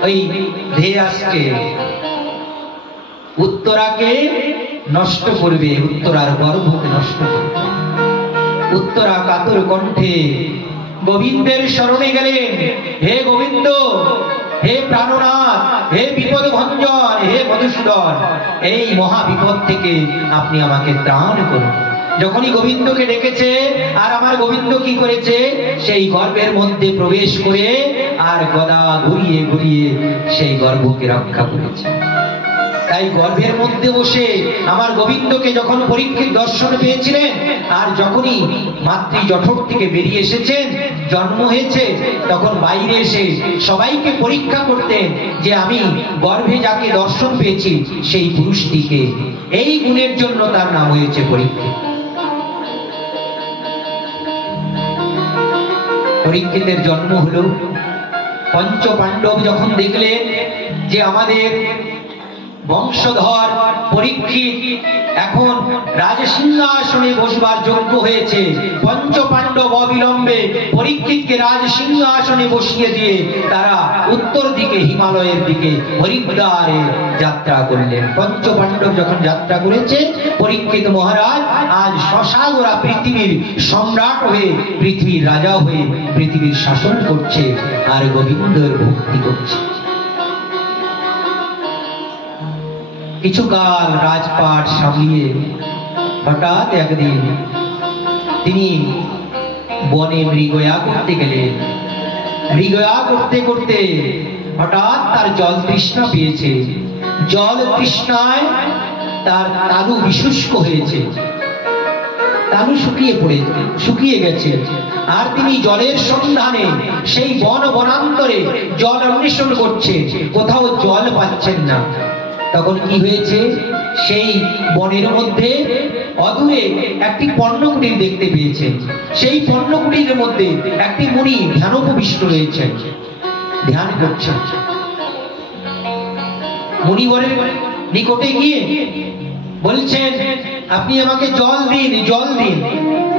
ওই ধেয়ে আসছে উত্তরাকে নষ্ট করবে, উত্তরার গর্ভকে নষ্ট করবে। উত্তরা কাতর কণ্ঠে গোবিন্দের শরণে গেলেন। হে গোবিন্দ, হে প্রাণনাথ, হে বিপদ ভঞ্জন, হে মধুসূদন, এই মহা বিপদ থেকে আপনি আমাকে ত্রাণ করুন। যখনই গোবিন্দকে ডেকেছে, আর আমার গোবিন্দ কি করেছে? সেই গর্ভের মধ্যে প্রবেশ করে আর গদা ঘুরিয়ে ঘুরিয়ে সেই গর্ভকে রক্ষা করেছে। তাই গর্ভের মধ্যে বসে আমার গোবিন্দকে যখন পরীক্ষিত দর্শন পেয়েছিলেন, আর যখনই মাতৃ জঠর থেকে বেরিয়ে এসেছেন, জন্ম হয়েছে, তখন বাইরে এসে সবাইকে পরীক্ষা করতেন যে আমি গর্ভে যাকে দর্শন পেয়েছি সেই পুরুষটিকে। এই গুণের জন্য তার নাম হয়েছে পরীক্ষিত। পরীক্ষিতের জন্ম হলো। পঞ্চ পাণ্ডব যখন দেখলেন যে আমাদের বংশধর পরীক্ষিত এখন রাজসিংহাসনে বসবার যোগ্য হয়েছে, পঞ্চ পাণ্ডব অবিলম্বে পরীক্ষিতকে রাজসিংহাসনে বসিয়ে দিয়ে তারা উত্তর দিকে হিমালয়ের দিকে হরিদ্বারে যাত্রা করলেন। পঞ্চ পাণ্ডব যখন যাত্রা করেছে, পরীক্ষিত মহারাজ আজ সসাগরা পৃথিবীর সম্রাট হয়ে, পৃথিবীর রাজা হয়ে পৃথিবীর শাসন করছে আর গোবিন্দের ভক্তি করছে। কিছুকাল রাজপাট সামলিয়ে হঠাৎ একদিন তিনি বনে মৃগয়া করতে গেলেন। মৃগয়া করতে করতে হঠাৎ তার জল তৃষ্ণা পেয়েছে। জল তৃষ্ণায় তার তালু বিশুষ্ক হয়েছে, তালু শুকিয়ে গেছে। আর তিনি জলের সন্ধানে সেই বন বনান্তরে জল অন্বেষণ করছে, কোথাও জল পাচ্ছেন না। তখন কি হয়েছে? সেই বনের মধ্যে অদূরে একটি পর্ণকুটির দেখতে পেয়েছেন। সেই পর্ণকুটির মধ্যে একটি মুনি ধ্যানোপবিষ্ট রয়েছেন, ধ্যান করছেন। মুনিবরের নিকটে গিয়ে বলছেন, আপনি আমাকে জল দিন, জল দিন।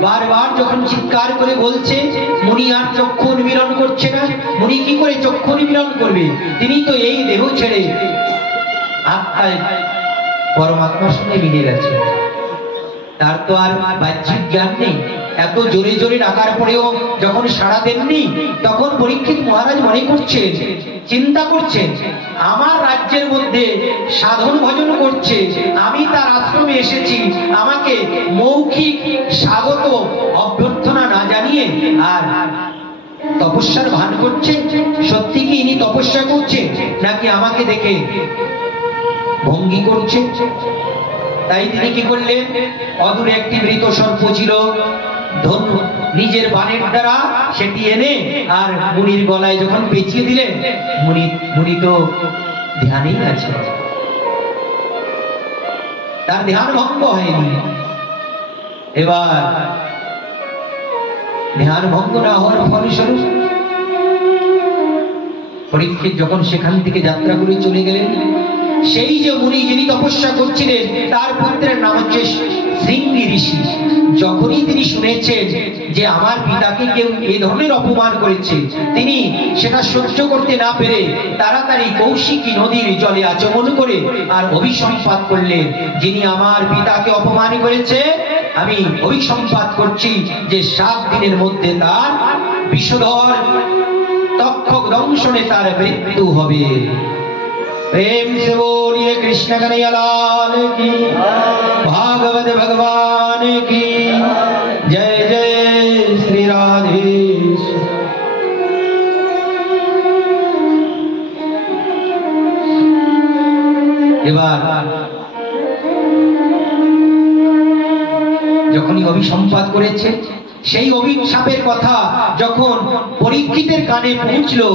বারবার যখন চিৎকার করে বলছে, মুনি আর চক্ষু উন্মীলন করছে না। মুনি কি করে চক্ষু উন্মীলন করবে? তিনি তো এই দেহ ছেড়ে আত্মায় পরমাত্মার সঙ্গে মিলে গেছে, তার তো আর বাহ্যিক জ্ঞান নেই। এত জোরে জোরে ডাকার পরেও যখন সাড়া দেননি, তখন পরীক্ষিত মহারাজ মনে করছেন, চিন্তা করছেন, আমার রাজ্যের মধ্যে সাধন ভজন করছে, আমি তার আশ্রমে এসেছি, আমাকে মৌখিক স্বাগত অভ্যর্থনা না জানিয়ে আর তপস্যার ভান করছে। সত্যি কি ইনি তপস্যা করছে, নাকি আমাকে দেখে ভঙ্গি করছে? তাই তিনি কি করলেন? অদূরে একটি মৃত সর্প ছিল, নিজের বাণের দ্বারা সেটি এনে আর মুনির গলায় যখন পেঁচিয়ে দিলেন, মুনি তো ধ্যানেই আছে, তার ধ্যান ভঙ্গ হয়নি। এবার ধ্যান ভঙ্গ না হওয়ার ফলস্বরূপ পরীক্ষিত যখন সেখান থেকে যাত্রা করে চলে গেলেন, সেই যে মুনি যিনি তপস্যা করছিলেন তার পুত্রের নাম হচ্ছে শৃঙ্গি ঋষি। যখনই তিনি শুনেছেন যে আমার পিতাকে কেউ এ ধরনের অপমান করেছে, তিনি সেটা সহ্য করতে না পেরে তাড়াতাড়ি কৌশিকী নদীর জলে আচমন করে আর অভিসম্পাত করলেন, যিনি আমার পিতাকে অপমান করেছে আমি অভিসম্পাত করছি যে 7 দিনের মধ্যে তার বিষধর তক্ষক দংশনে তার মৃত্যু হবে। প্রেম সে বলি बोलिए कृष्ण कन्हैया लाल की, भागवत भगवान की जय। जय श्री राधे। এবার যখনই অভিসম্পাদ করেছে, সেই অভিশাপের কথা যখন পরীক্ষিতের কানে পৌঁছলো,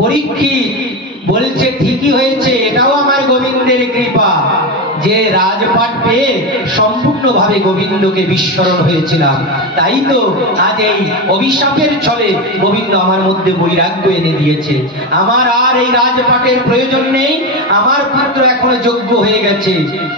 পরীক্ষিত বলছে ঠিকই হয়েছে, এটাও আমার গোবিন্দের কৃপা যে রাজপাট পেয়ে সম্পূর্ণভাবে গোবিন্দকে বিস্মরণ হয়েছিলাম। তাই তো আজ এই অভিশাপের ছলে গোবিন্দ আমার মধ্যে বৈরাগ্য এনে দিয়েছে। আমার আর এই রাজপাটের প্রয়োজন নেই, আমার পুত্র এখনো যোগ্য হয়ে গেছে।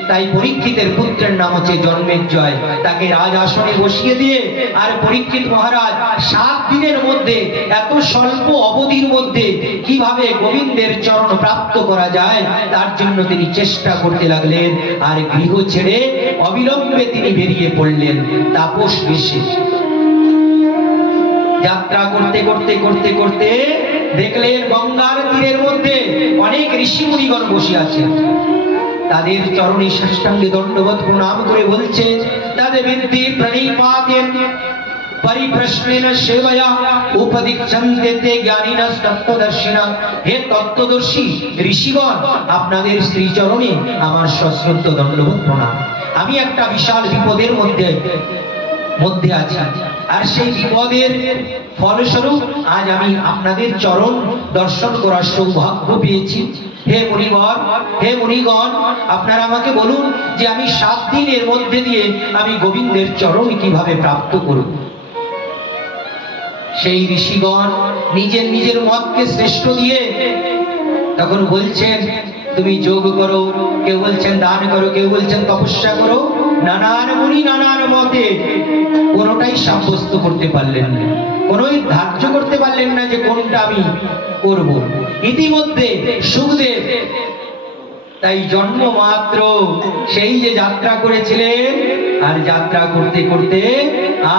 তাই পরীক্ষিতের পুত্রের নাম হচ্ছে জন্মেজয়। তাকে রাজ আসনে বসিয়ে দিয়ে আর পরীক্ষিত মহারাজ 7 দিনের মধ্যে, এত স্বল্প অবধির মধ্যে কিভাবে গোবিন্দের চরণ প্রাপ্ত করা যায় তার জন্য তিনি চেষ্টা করতে লাগলেন। আর গৃহ ছেড়ে অবিলম্বে তিনি বেরিয়ে পড়লেন তাপস বেশে। যাত্রা করতে করতে করতে করতে দেখলেন গঙ্গার তীরের মধ্যে অনেক ঋষি মুনিগণ বসে আছেন। তাদের চরণে সাষ্টাঙ্গে দণ্ডবত প্রণাম করে বলছে, তাদের বিদ্যি প্রণিপাতেন পরিপ্রশ্নেন সেবয়া উপদীক্ষন্তে তে জ্ঞানিনঃ তত্ত্বদর্শিনঃ। হে তত্ত্বদর্শী ঋষিগণ, আপনাদের শ্রীচরণে আমার সশ্রদ্ধ দণ্ডবত প্রণাম। আমি একটা বিশাল বিপদের মধ্যে আছি, আর সেই বিপদের ফলস্বরূপ আজ আমি আপনাদের চরণ দর্শন করার সৌভাগ্য পেয়েছি। হে মুনিগণ, আপনারা আমাকে বলুন যে আমি 7 দিনের মধ্যে দিয়ে আমি গোবিন্দের চরণ কিভাবে প্রাপ্ত করব। সেই ঋষিগণ নিজের নিজের মতকে শ্রেষ্ঠ দিয়ে তখন বলছেন, তুমি যোগ করো, কেউ বলছেন দান করো, কেউ বলছেন তপস্যা করো। নানান মুনি নানান মতে কোনোটাই সাব্যস্ত করতে পারলেন না, কোনোই ধার্য করতে পারলেন না যে কোনটা আমি করব। ইতিমধ্যে সুখদেব তাই জন্ম মাত্র সেই যে যাত্রা করেছিলেন, আর যাত্রা করতে করতে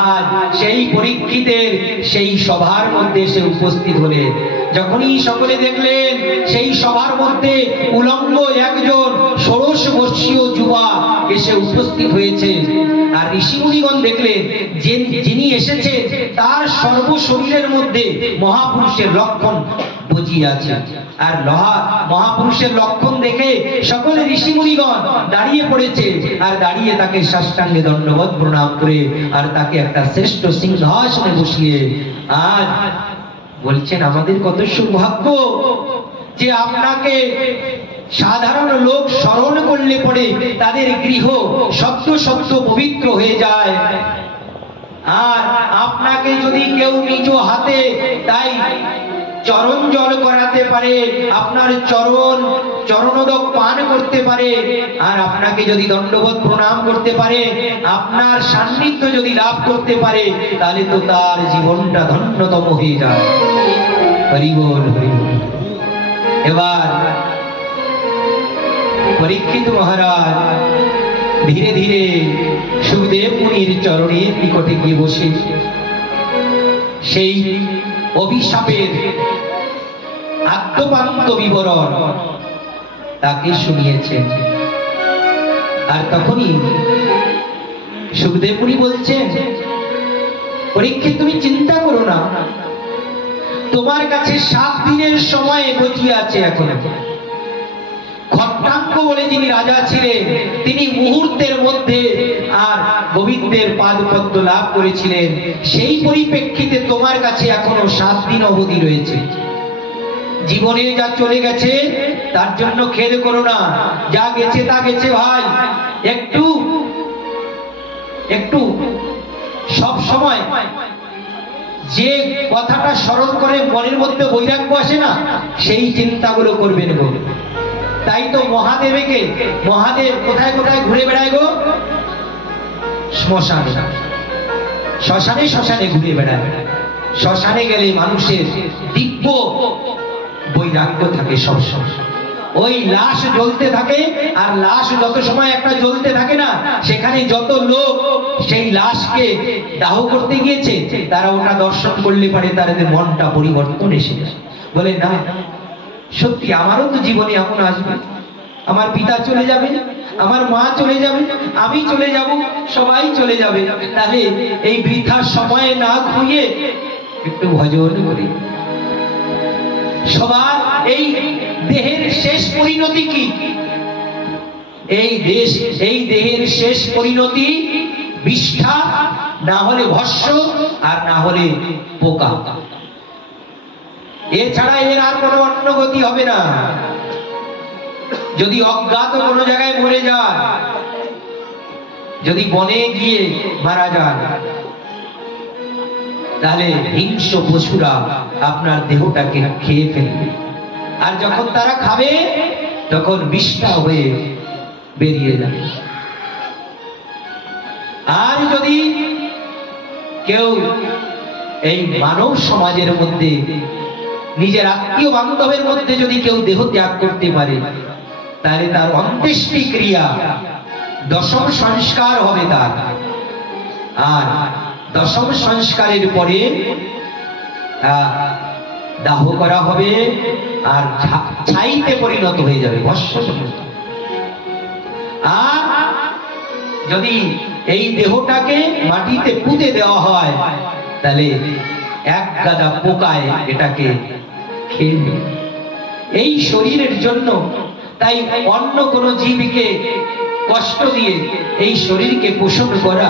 আজ সেই পরীক্ষিতের সেই সভার মধ্যে এসে উপস্থিত হলেন। যখনই সকলে দেখলেন সেই সভার মধ্যে উলঙ্গ একজন 16 বর্ষীয় যুবা এসে উপস্থিত হয়েছে, আর ঋষিমুনিগণ দেখলেন যিনি এসেছে তার সর্বশরীরের মধ্যে মহাপুরুষের লক্ষণ বুঝিয়ে আছে। আর মহাপুরুষের লক্ষণ দেখে সকলে ঋষিমুনিগণ দাঁড়িয়ে পড়েছে, আর দাঁড়িয়ে তাকে সাষ্টাঙ্গে দণ্ডবত প্রণাম করে আর তাকে একটা শ্রেষ্ঠ সিংহাসনে বসিয়ে আজ বলছেন, আমাদের কত সৌভাগ্য যে আপনাকে সাধারণ লোক স্মরণ করলে পরে তাদের গৃহ সত্য সত্য পবিত্র হয়ে যায়। আর আপনাকে যদি কেউ নিজ হাতে তাই চরণ জল করাতে পারে, আপনার চরণোদক পান করতে পারে, আর আপনাকে যদি দণ্ডবত প্রণাম করতে পারে, আপনার সান্নিধ্য যদি লাভ করতে পারে, তাহলে তো তার জীবনটা ধন্যতম হয়ে যায়। হরি বল হরি বল। এবার পরীক্ষিত মহারাজ ধীরে ধীরে সুখদেব মুনির চরণের নিকটে গিয়ে বসে সেই অভিশাপের আদ্যপান্ত বিবরণ তাকে শুনিয়েছেন। আর তখনই সুখদেব মুনি বলছেন, পরীক্ষিত তুমি চিন্তা করো না, তোমার কাছে 7 দিনের সময় বচিয়ে আছে। এখন খট্টাঙ্গ বলে যিনি রাজা ছিলেন, তিনি মুহূর্তের মধ্যে আর গোবিন্দের পাদপদ্ম লাভ করেছিলেন। সেই পরিপ্রেক্ষিতে তোমার কাছে এখনো 7 দিন অবধি রয়েছে। জীবনে যা চলে গেছে তার জন্য খেদ করো না, যা গেছে তা গেছে ভাই। একটু সব সময় যে কথাটা স্মরণ করে মনের মধ্যে বৈরাগ্য আসে না, সেই চিন্তাগুলো করবেন গো। তাই তো মহাদেব কোথায় কোথায় ঘুরে বেড়ায় গো? শ্মশানে ঘুরে বেড়ায়। শ্মশানে গেলে মানুষের দিব্য বৈরাগ্য থাকে সবসময়। ওই লাশ জ্বলতে থাকে, আর লাশ যত সময় একটা জ্বলতে থাকে না, সেখানে যত লোক সেই লাশকে দাহ করতে গিয়েছে তারা ওটা দর্শন করলে পারে তাদের মনটা পরিবর্তন এসে যায়। বলে না, সত্যি আমারও তো জীবনে এমন আসবে, আমার পিতা চলে যাবে, আমার মা চলে যাবে, আমি চলে যাব, সবাই চলে যাবে। তাহলে এই বৃথা সময় না খুঁয়ে একটু ভজন করি। সবার এই দেহের শেষ পরিণতি কি? এই দেহের শেষ পরিণতি বিষ্ঠা, না হলে ভস্য, আর না হলে পোকা। এছাড়া এর আর কোনো অন্য গতি হবে না। যদি অজ্ঞাত কোনো জায়গায় মরে যায়, যদি বনে গিয়ে মারা যায়, তাহলে হিংস্র পশুরা আপনার দেহটাকে খেয়ে ফেলবে। আর যখন তারা খাবে তখন বিষ্ঠা হয়ে বেরিয়ে যাবে। আর যদি কেউ এই মানব সমাজের মধ্যে নিজের আত্মীয় বান্ধবের মধ্যে যদি কেউ দেহ ত্যাগ করতে পারে, তাহলে তার অন্ত্যেষ্টি ক্রিয়া দশম সংস্কার হবে তার। আর দশম সংস্কারের পরে দাহ করা হবে, আর ছাইতে পরিণত হয়ে যাবে, ভস্ম। আর যদি এই দেহটাকে মাটিতে পুঁতে দেওয়া হয়, তাহলে এক গাদা পোকায় এটাকে খেয়ে নেবে। এই শরীরের জন্য তাই অন্য কোন জীবকে কষ্ট দিয়ে এই শরীরকে পোষণ করা,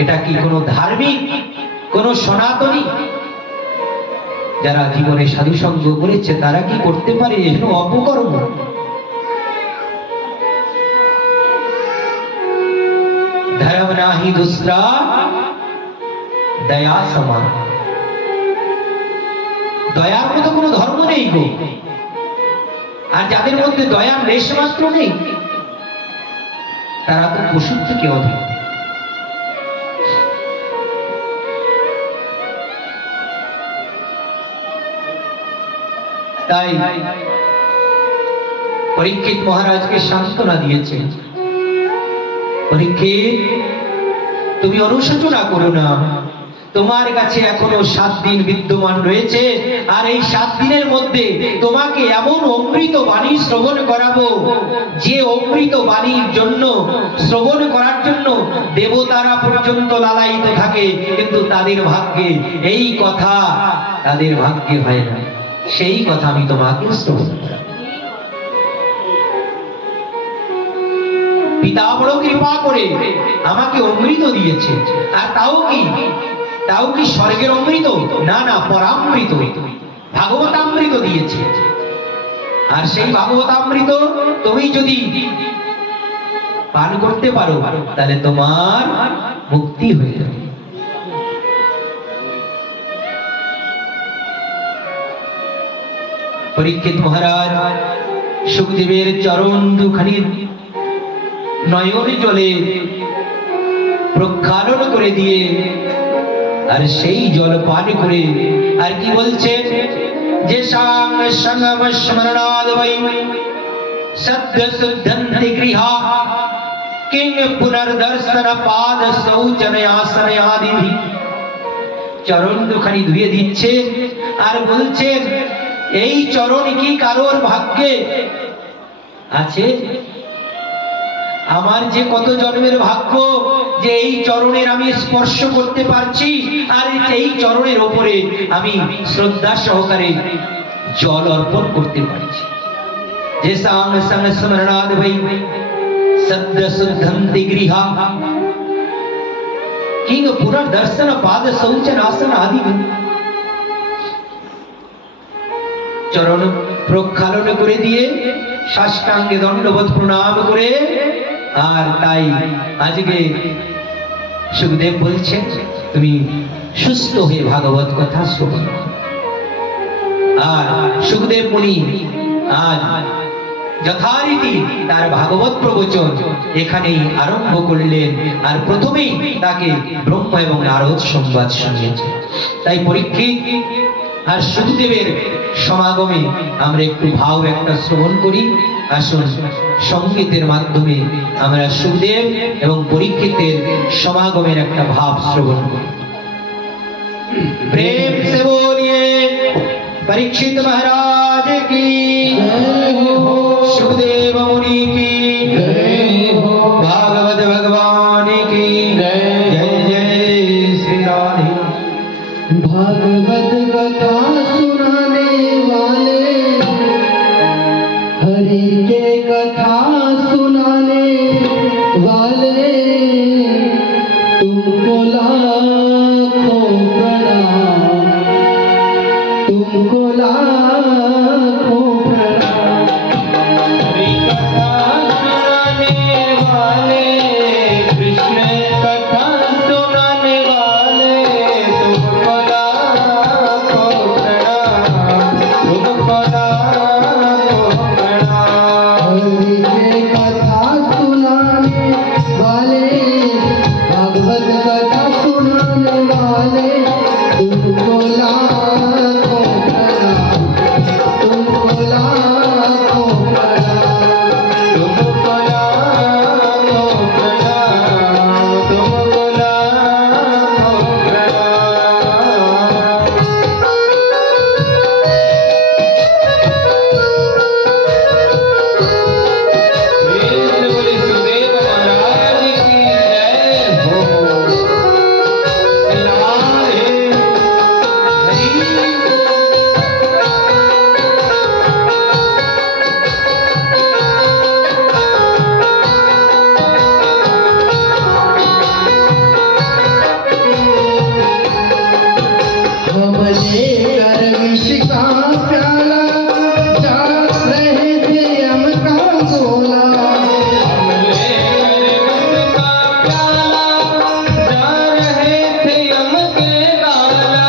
এটা কি কোনো ধার্মিক, কোন সনাতনী? যারা জীবনে সাধু সঙ্গ করেছে তারা কি করতে পারে? এগুলো অপকর্ম। ধর্ম নাহি দুসরা দয়া সমান। দয়ার মতো কোনো ধর্ম নেই গো। আর যাদের মধ্যে দয়ার লেশ মাত্র নেই, তারা তো পশুর থেকে অধিক। তাই পরীক্ষিত মহারাজকে সান্ত্বনা দিয়েছে, পরীক্ষিত তুমি অনুশোচনা করো না, তোমার কাছে এখনো 7 দিন বিদ্যমান রয়েছে। আর এই 7 দিনের মধ্যে তোমাকে এমন অমৃত বাণী শ্রবণ করাবো, যে অমৃত বাণীর জন্য, শ্রবণ করার জন্য দেবতারা পর্যন্ত লালায়িত থাকে, কিন্তু তাদের ভাগ্যে এই কথা, তাদের ভাগ্যে হয় না। সেই কথা আমি তোমাকে শ্রবণ করাবো। পিতা বড় কৃপা করে আমাকে অমৃত দিয়েছে। আর তাও কি স্বর্গের অমৃত? না না, পরামৃত, ভাগবতামৃত দিয়েছে। আর সেই ভাগবতামৃত তুমি যদি পান করতে পারো, তাহলে তোমার মুক্তি হয়ে যাবে। পরীক্ষিত মহারাজ সুখদেবের চরণ দুখানি নয়ন জলে প্রক্ষালন করে দিয়ে, আর সেই জল পান করে আর কি বলছেন, যে সঙ্গম স্মরণাদ বৈ সদ্য শুদ্ধন্তি গৃহা কিং পুনর্দর্শন পাদ শৌচন আসন আদি। চরণ দুখানি ধুয়ে দিচ্ছে আর বলছেন, এই চরণ কি কারোর ভাগ্যে আছে? আমার যে কত জন্মের ভাগ্য যে এই চরণের আমি স্পর্শ করতে পারছি, আর এই চরণের ওপরে আমি শ্রদ্ধা সহকারে জল অর্পণ করতে পারছি। যে সঙ্গ সঙ্গ স্মরণাদ বৈ সদ্য শুদ্ধন্তি গৃহা কিং পুনর্দর্শন পাদ শৌচন আসন আদি। চরণ প্রক্ষালন করে দিয়ে সাষ্টাঙ্গে দণ্ডবোধ প্রণাম করে, আর তাই আজকে সুখদেব বলছেন, তুমি সুস্থ হয়ে ভাগবত কথা শ্রবণ। আর সুখদেব মুনি আজ যথারীতি তার ভাগবত প্রবচন এখানেই আরম্ভ করলেন। আর প্রথমেই তাকে ব্রহ্ম এবং নারদ সংবাদ শুনিয়েছে। তাই পরীক্ষিত আর সুখদেবের সমাগমে আমরা একটু ভাব একটা শ্রবণ করি। আসুন সংগীতের মাধ্যমে আমরা সুখদেব এবং পরীক্ষিতের সমাগমের একটা ভাব শ্রবণ করি। প্রেম সে বলিয়ে পরীক্ষিত মহারাজ কি। সুখদেব की जय हो। भागवत भगवान की जय। जय जय श्री राधे। भागवत कथा सुनाने वाले, हरि के कथा सुनाने वाले, तुमको लाखों प्रणाम, तुमको लाखों प्रणाम। हरि कथा सुनाने वाले, कृष्ण कथा सुनाने वाले, तुमको लाखों प्रणाम, तुमको लाखों प्रणाम। हरि के कथा सुनाने वाले, भागवत कथा सुनाने वाले, तुमको लाखों प्रणाम, तुमको लाखों प्रणाम। तुमको लाखों प्रणाम, तुमको लाखों प्रणाम। श्री सुदेव महाराज की जय हो। राधे हरि। हमने कर विष का प्याला, जा रहे थे हम का गोला। हमले करवट का प्याला, जा रहे थे यम के गाला।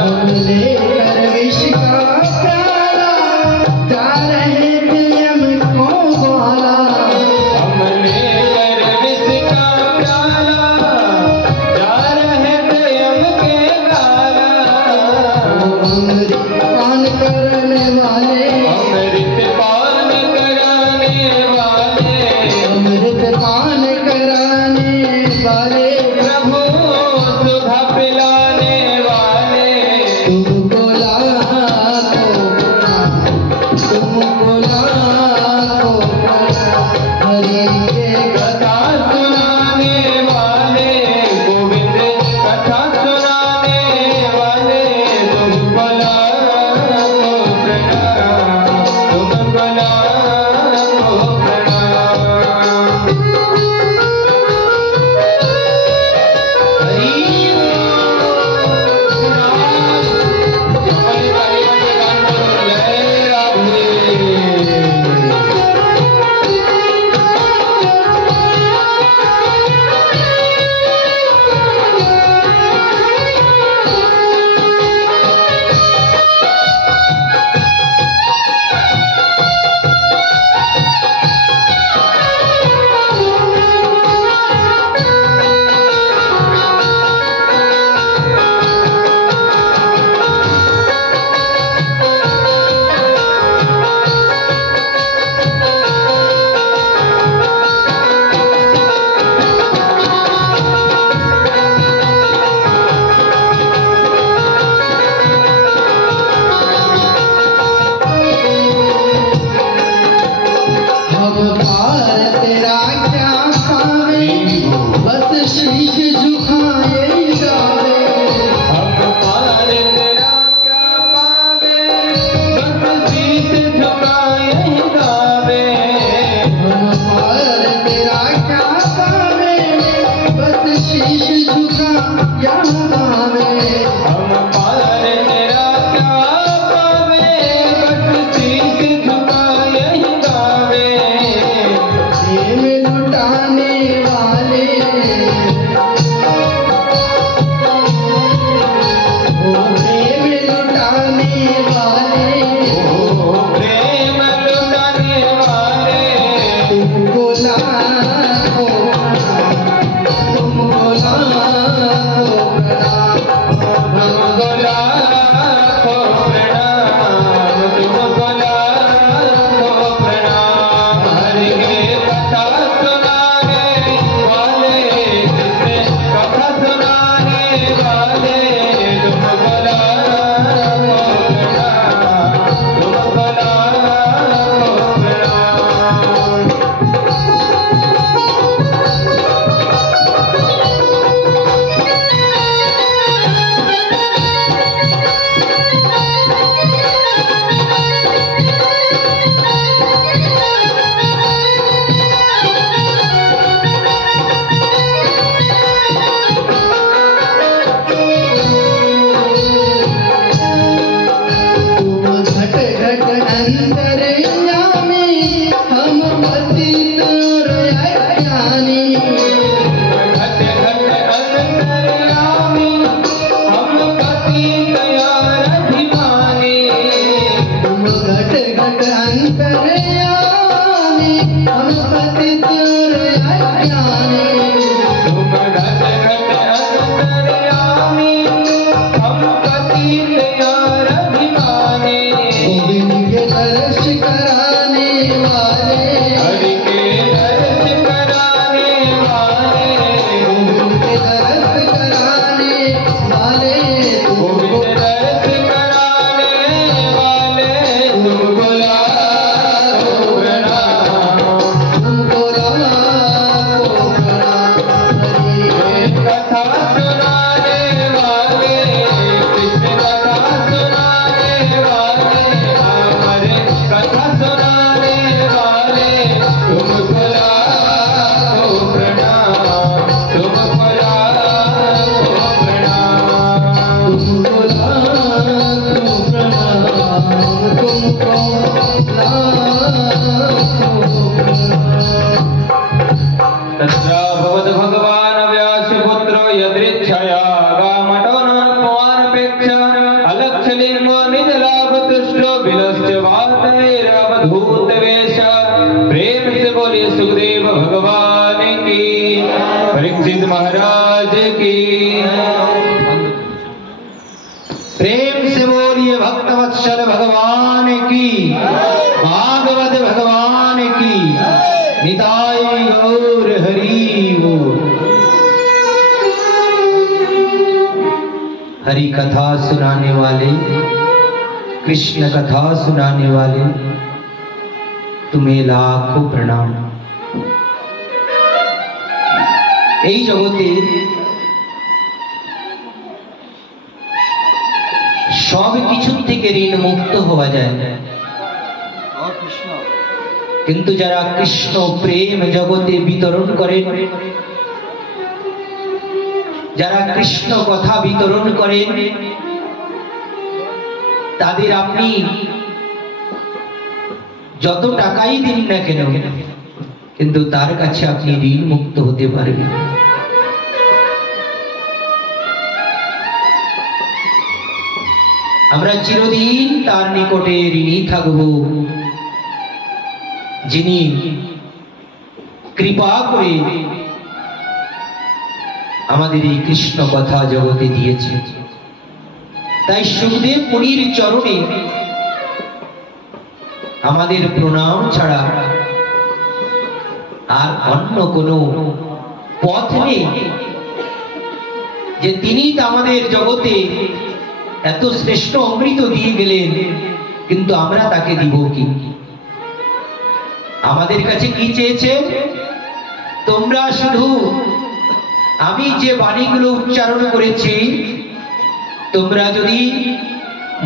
हमने कर विष का प्याला, जा रहे थे हम को गोला। हमले करवट का प्याला, जा रहे थे यम के गाला। अमृत पान करने वाले, अमृत पान कराने वाले, अमृत पान कराने वाले, प्रभु सुधा पिलाने वाले। तुमको लाखों प्रणाम, तुमको लाखों प्रणाम। हरि के कथा सुनाने वाले, गोविंद कथा सुनाने वाले, तुमको लाखों प्रणाम, तुमको लाखों प्रणाम। हरि हमारे कार्यक्रम के गान करो, जय राधे। हम पार तेरा क्या पावे, बस शीश झुकाए गावे। हम पार तेरा क्या पावे, बस शीश झुकाए गावे। हम पार तेरा क्या पावे, बस शीश झुकाया गावे। हम पार तेरा क्या पावे, बस शीश झुकाए गावे। प्रेम लुटाने वाले, ओ प्रेम लुटाने वाले, ओ प्रेम लुटाने वाले, तुमको लाखों प्रणाम, तुमको लाखों महाराज की। प्रेम से बोलिए भक्तवत्सल भगवान की, भागवत भगवान की, निताय गौर हरि बोल। हरि कथा सुनाने वाले, कृष्ण कथा सुनाने वाले, तुम्हें लाखों प्रणाम। এই জগতে সব কিছুর থেকে ঋণ মুক্ত হওয়া যায়, কিন্তু যারা কৃষ্ণ প্রেম জগতে বিতরণ করেন, যারা কৃষ্ণ কথা বিতরণ করেন, তাদের আপনি যত টাকাই দিন না কেন, কিন্তু তার কাছে আপনি ঋণ মুক্ত হতে পারবেন। আমরা চিরদিন তার নিকটে ঋণী থাকব, যিনি কৃপা করে আমাদের এই কৃষ্ণ কথা জগতে দিয়েছেন। তাই সুখদেব মুনির চরণে আমাদের প্রণাম ছাড়া আর অন্য কোনো পথ নেই, যে তিনি তো আমাদের জগতে এত শ্রেষ্ঠ অমৃত দিয়ে গেলেন, কিন্তু আমরা তাকে দিব কি? আমাদের কাছে কি চেয়েছে? তোমরা শুধু আমি যে বাণীগুলো উচ্চারণ করেছি, তোমরা যদি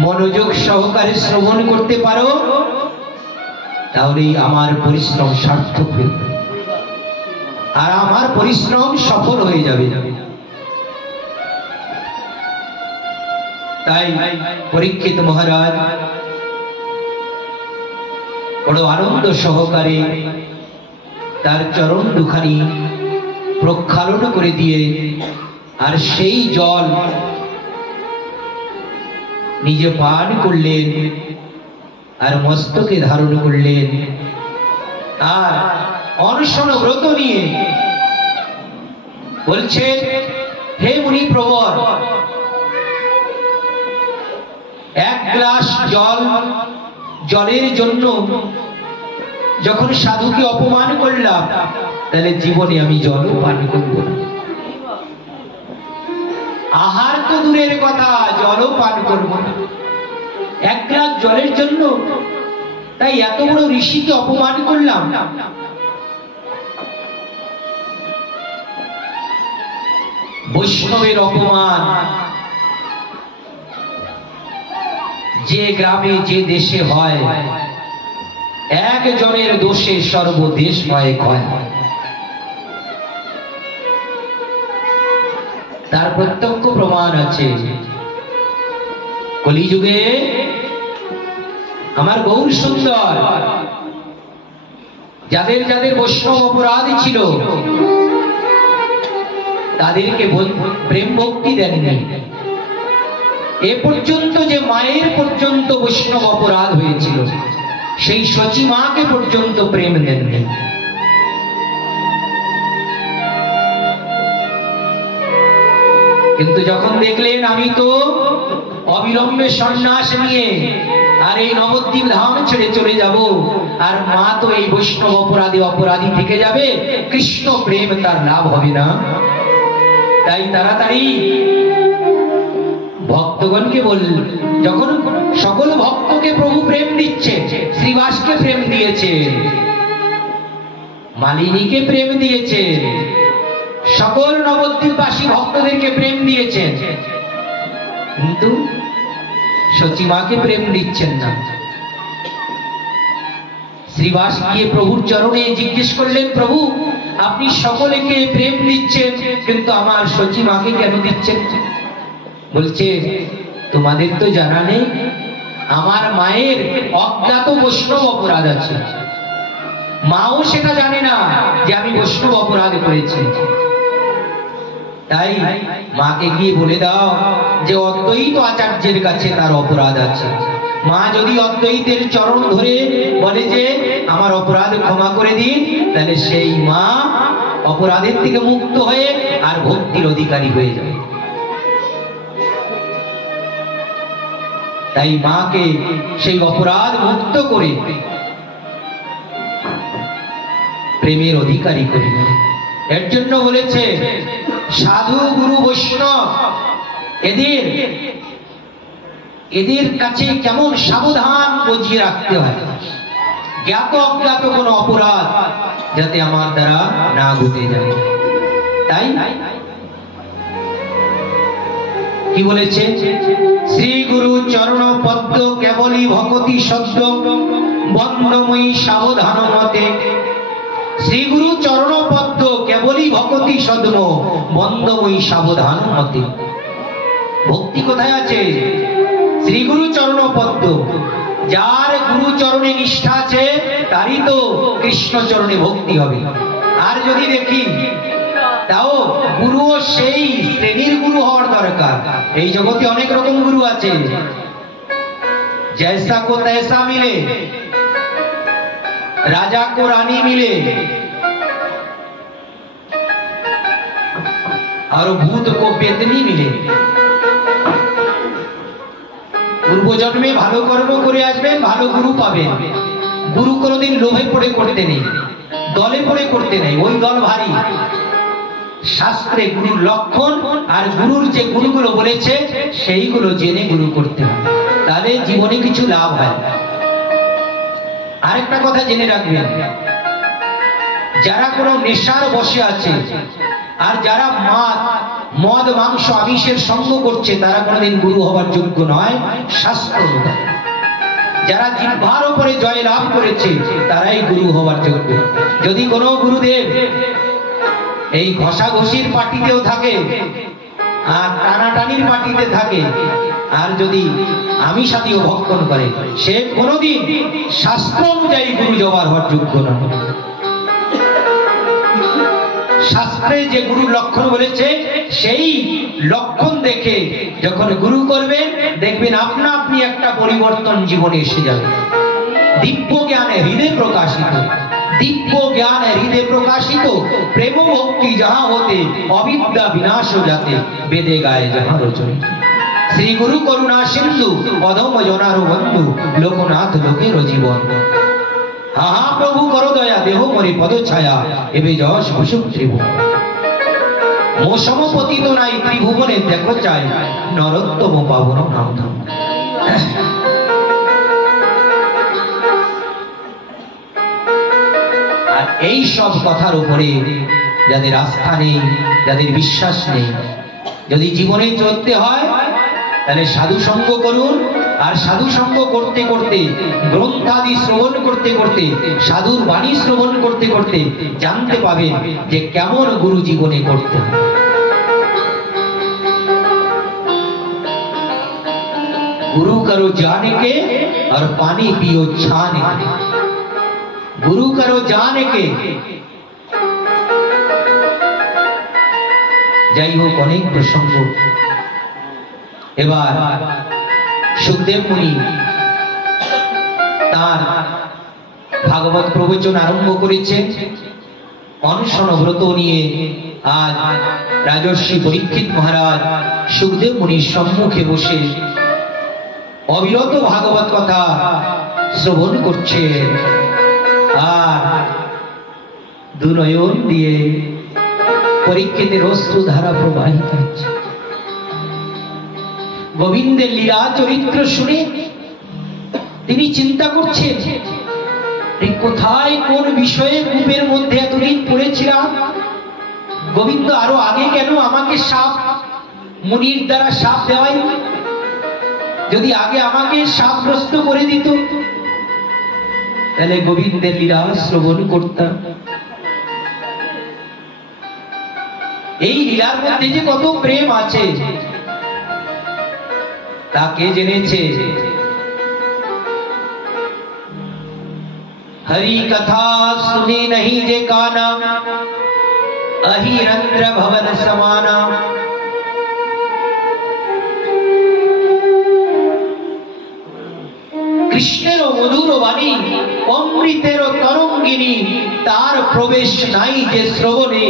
মনোযোগ সহকারে শ্রবণ করতে পারো, তাহলেই আমার পরিশ্রম সার্থক হয়ে যাবে, আর আমার পরিশ্রম সফল হয়ে যাবে। তাই পরীক্ষিত মহারাজ বড় আনন্দ সহকারে তার চরণ দুখানি প্রক্ষালন করে দিয়ে, আর সেই জল নিজে পান করলেন, আর মস্তকে ধারণ করলেন, আর অনশন ব্রত নিয়ে বলছেন, হে মুনি প্রবর, এক গ্লাস জলের জন্য যখন সাধুকে অপমান করলাম, তাহলে জীবনে আমি জলও পান করব না। আহার তো দূরের কথা, জলও পান করব না, এক গ্লাস জলের জন্য। তাই এত বড় ঋষিকে অপমান করলাম। বৈষ্ণবের অপমান যে গ্রামে যে দেশে হয়, একজনের দোষে সর্বদেশ হয় ক্ষয়। তার প্রত্যক্ষ প্রমাণ আছে। কলিযুগে আমার গৌর সুন্দর যাদের যাদের বৈষ্ণব অপরাধ ছিল, তাদেরকে প্রেম ভক্তি দেননি। এ পর্যন্ত যে মায়ের পর্যন্ত বৈষ্ণব অপরাধ হয়েছিল, সেই সচী মাকে পর্যন্ত প্রেম দেননি। কিন্তু যখন দেখলেন আমি তো অবিলম্বে সন্ন্যাস নিয়ে আর এই নবদ্বীপ ধাম ছেড়ে চলে যাব, আর মা তো এই বৈষ্ণব অপরাধী থেকে যাবে, কৃষ্ণ প্রেম তার লাভ হবে না। তাই তাড়াতাড়ি ভক্তগণকে বলল, যখন সকল ভক্তকে প্রভু প্রেম দিচ্ছে, শ্রীবাসকে প্রেম দিয়েছে, মালিনীকে প্রেম দিয়েছে, সকল নবদ্বীপবাসী ভক্তদেরকে প্রেম দিয়েছেন, কিন্তু সচিমাকে প্রেম দিচ্ছেন না। শ্রীবাস গিয়ে প্রভুর চরণে জিজ্ঞেস করলেন, প্রভু আপনি সকলকে প্রেম দিচ্ছেন, কিন্তু আমার সচিমাকে কেন দিচ্ছেন? বলছে, তোমাদের তো জানা নেই, আমার মায়ের অজ্ঞাত বৈষ্ণব অপরাধ আছে। মাও সেটা জানে না যে আমি বৈষ্ণব অপরাধ করেছি। তাই মাকে গিয়ে বলে দাও যে অদ্বৈত আচার্যের কাছে তার অপরাধ আছে। মা যদি অদ্বৈতের চরণ ধরে বলে যে আমার অপরাধ ক্ষমা করে দিন, তাহলে সেই মা অপরাধের থেকে মুক্ত হয়ে আর ভক্তির অধিকারী হয়ে যায়। তাই মাকে সেই অপরাধ মুক্ত করে প্রেমের অধিকারী করি। এর জন্য বলেছে সাধু গুরু বৈষ্ণব এদের কাছে কেমন সাবধান বজিয়ে রাখতে হয়, জ্ঞাত অজ্ঞাত কোনো অপরাধ যাতে আমার দ্বারা না ঘটে যায়। তাই কি বলেছে, শ্রী গুরু চরণ পদ্ম কেবলই ভকতি শব্দ বন্ধময়ী সাবধান মতে। শ্রী গুরু চরণ পদ্ম কেবলই ভকতি সদ্ম বন্ধময়ী সাবধান মতে। ভক্তি কোথায় আছে? শ্রী গুরু চরণ পদ্ম, যার গুরু চরণে নিষ্ঠা আছে তারই তো কৃষ্ণ চরণে ভক্তি হবে। আর যদি দেখি তাও গুরুও সেই শ্রেণীর গুরু হওয়ার দরকার। এই জগতে অনেক রকম গুরু আছে, जैसा को तैसा मिले, राजा को रानी मिले और भूत को पेतनी मिले। পূর্ব জন্মে ভালো কর্ম করে আসবেন, ভালো গুরু পাবেন। গুরু কোনোদিন লোভে পড়ে করতে নেই, দলে পড়ে করতে নেই, ওই দল ভারী। শাস্ত্রে গুরুর লক্ষণ আর গুরুর যে গুরুগুলো বলেছে সেইগুলো জেনে গুরু করতে হয়, তাহলে জীবনে কিছু লাভ হয়। আরেকটা কথা জেনে রাখবেন, যারা কোনো নেশার বসে আছে আর যারা মদ মাংস আমিষের সঙ্গ করছে তারা কোনোদিন গুরু হবার যোগ্য নয়, শাস্ত্র। যারা জিহ্বার উপরে জয় লাভ করেছে তারাই গুরু হবার যোগ্য। যদি কোনো গুরুদেব এই ঘষাঘষির পার্টিতেও থাকে আর টানাটানির পার্টিতে থাকে আর যদি আমিষাদিও ভক্ষণ করে, সে কোনোদিন শাস্ত্র অনুযায়ী গুরু হওয়ার যোগ্য নয়। শাস্ত্রে যে গুরুর লক্ষণ বলেছে সেই লক্ষণ দেখে যখন গুরু করবেন দেখবেন আপনা আপনি একটা পরিবর্তন জীবনে এসে যাবে। দিব্য জ্ঞানে হৃদয় প্রকাশিত, দিব্য জ্ঞান হৃদয় প্রকাশিত, প্রেম ভক্তি যাহা হতে অবিদ্যা বিনাশ যাতে বেদে গায়ে যাহা রচনা। শ্রী গুরু করুণা সিন্ধু অধম জনার বন্ধু লোকনাথ লোকের জীবন। আহা প্রভু করো দয়া দেহ মরে পদ ছায়া এবে যশ ভূষুক ত্রিভুবন। মো সমপতিত নাই ত্রিভুবনে দেখো চাই নরোত্তম পাবন নাম ধাম। আর এই সব কথার উপরে যাদের আস্থা নেই, যাদের বিশ্বাস নেই, যদি জীবনে চলতে হয় তাহলে সাধু সঙ্গ করুন। আর সাধু সঙ্গ করতে করতে, গ্রন্থাদি শ্রবণ করতে করতে, সাধুর বাণী শ্রবণ করতে করতে জানতে পাবেন যে কেমন গুরু জীবনে করতে হয়। गुरु करो जाने के और पानी पियो छाने के। गुरु करो जाने के। যাই হোক, অনেক প্রসঙ্গ। এবার সুখদেব মুনি তার ভাগবত প্রবচন আরম্ভ করেছেন। অনশন ব্রত নিয়ে আজ রাজর্ষি পরীক্ষিত মহারাজ সুখদেব মুনির সম্মুখে বসে অবিরত ভাগবত কথা শ্রবণ করছে আর দুনয়ন দিয়ে পরীক্ষিতের অশ্রুধারা প্রবাহিত হচ্ছে। গোবিন্দের লীলা চরিত্র শুনে তিনি চিন্তা করছেন, কোথায় কোন বিষয়ে কূপের মধ্যে এতদিন পড়েছিলাম, গোবিন্দ আরো আগে কেন আমাকে সাপ মুনির দ্বারা সাপ দেওয়াই, যদি আগে আমাকে সাপগ্রস্ত করে দিত তাহলে গোবিন্দের লীলা শ্রবণ করতাম। এই লীলার মধ্যে যে কত প্রেম আছে তা কে জেনেছে? हरि कथा सुनी नहीं जे काना अहि रंद्र भवन समाना। কৃষ্ণের মধুর বাণী অমৃতের তরঙ্গ তরঙ্গিনী তার প্রবেশ নাই যে শ্রবণে,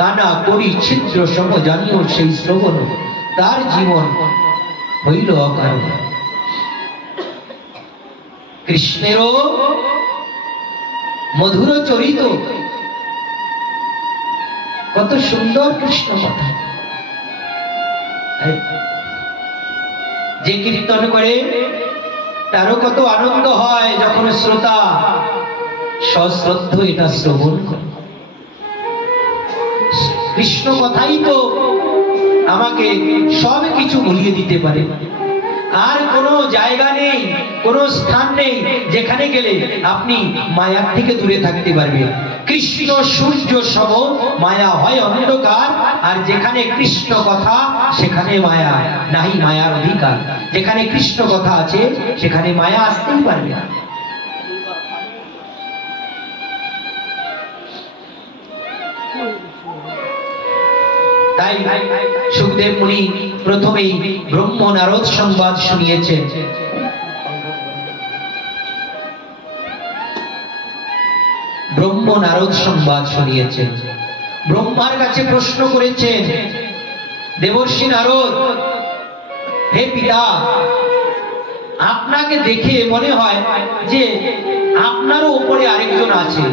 কানা করি ছিদ্র সম জানিও সেই শ্রবণ, তার জীবন হইল অকারণ। কৃষ্ণেরও মধুর চরিত, কত সুন্দর কৃষ্ণ কথা। যে কীর্তন করে তারও কত আনন্দ হয় যখন শ্রোতা সশ্রদ্ধ এটা শ্রবণ করে। কৃষ্ণ কথাই তো আমাকে সব কিছু ভুলিয়ে দিতে পারে। আর কোনো জায়গা নেই, কোনো স্থান নেই যেখানে গেলে আপনি মায়ার থেকে দূরে থাকতে পারবেন। কৃষ্ণ সূর্য সম, মায়া হয় অন্ধকার। আর যেখানে কৃষ্ণ কথা সেখানে মায়া নাহি, মায়ার অধিকার। যেখানে কৃষ্ণ কথা আছে সেখানে মায়া আসতেই পারবে না। তাই সুখদেব মুনি প্রথমেই ব্রহ্ম নারদ সংবাদ শুনিয়েছেন। ব্রহ্ম নারদ সংবাদ শুনিয়েছেন। ব্রহ্মার কাছে প্রশ্ন করেছেন, দেবর্ষি নারদ, হে পিতা, আপনাকে দেখে মনে হয় যে আপনারও উপরে আরেকজন আছে।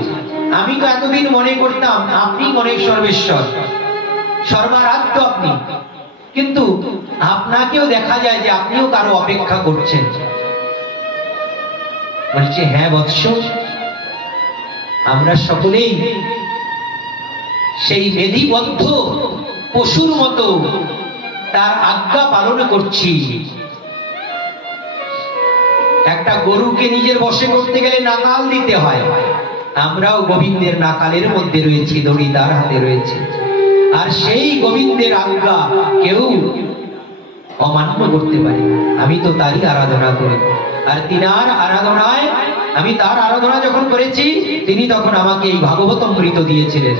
আমি তো এতদিন মনে করতাম আপনি অনেক সর্বেশ্বর, সর্বারাধ্য আপনি, কিন্তু আপনাকেও দেখা যায় যে আপনিও কারো অপেক্ষা করছেন। বলছে, হ্যাঁ বৎস, আমরা সকলেই সেই বিধিবদ্ধ পশুর মতো তার আজ্ঞা পালন করছি। একটা গরুকে নিজের বশে করতে গেলে নাকাল দিতে হয়, আমরাও গোবিন্দের নাকালের মধ্যে রয়েছি, দড়ি তার হাতে রয়েছে। আর সেই গোবিন্দের আজ্ঞা কেউ অমান্য করতে পারে। আমি তো তারই আরাধনা করি, আর তিনার আরাধনায় আমি তার আরাধনা যখন করেছি তিনি তখন আমাকে এই ভাগবত অমৃত দিয়েছিলেন।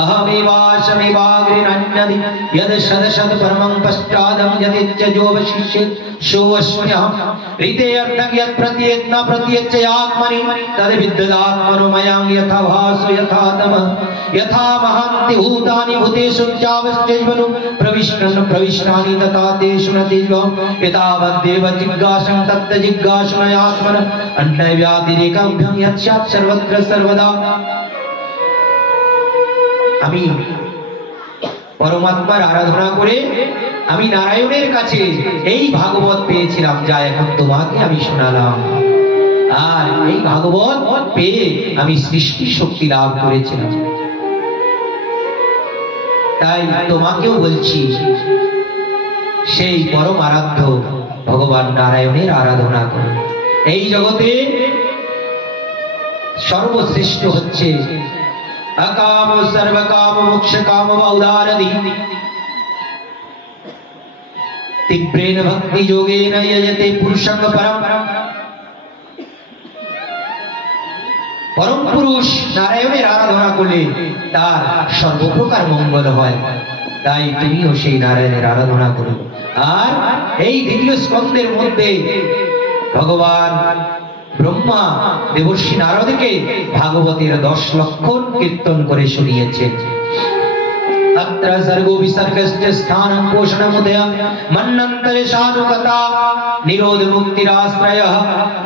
अहमेवाशमेवाग्रिरण्यदि यद् सदसद् परमं पश्चादं यदित्यजोऽवशिष्येत् सोऽस्म्यहम् ऋते अर्थं यत् प्रतीयेत् न प्रतीयेत् च आत्मनि तद्विद्यात्मनो मयं यथा भासो यथा तमः यथा महान्ति भूतानि भूतेषु चावस्थेषु प्रविष्टानि तथा तेषु न तेषाम् एतावद्देव जिज्ञासं तत्र जिज्ञासुमयात्मनः अन्यव्यातिरेकं यत् स्यात् सर्वत्र सर्वदा। আমি পরমাত্মার আরাধনা করে আমি নারায়ণের কাছে এই ভাগবত পেয়েছিলাম, যা এখন তোমাকে আমি শোনালাম। আর এই ভাগবত পেয়ে আমি সৃষ্টি শক্তি লাভ করেছিলাম। তাই তোমাকেও বলছি, সেই পরম আরাধ্য ভগবান নারায়ণের আরাধনা করো। এই জগতে সর্বশ্রেষ্ঠ হচ্ছে अकाम सर्वकाम मोक्ष काम उदारधि तीव्रेण भक्ति योगेन यजते पुरुषं परम। परम पुरुष नारायणের আরাধনা করলে তার সর্বপ্রকার মঙ্গল হয়। তাই তুমিও সেই নারায়ণের আরাধনা করো। আর এই দ্বিতীয় স্কন্ধের মধ্যে ভগবান ব্রহ্মা দেবর্ষি নারদকে ভাগবতের 10 লক্ষণ কীর্তন করে শুনিয়েছেন। अत्र सर्गो विसर्गस्य स्थानं पोषणमुदयं मन्नन्तरे साधुकथा निरोध मुक्तिराश्रयः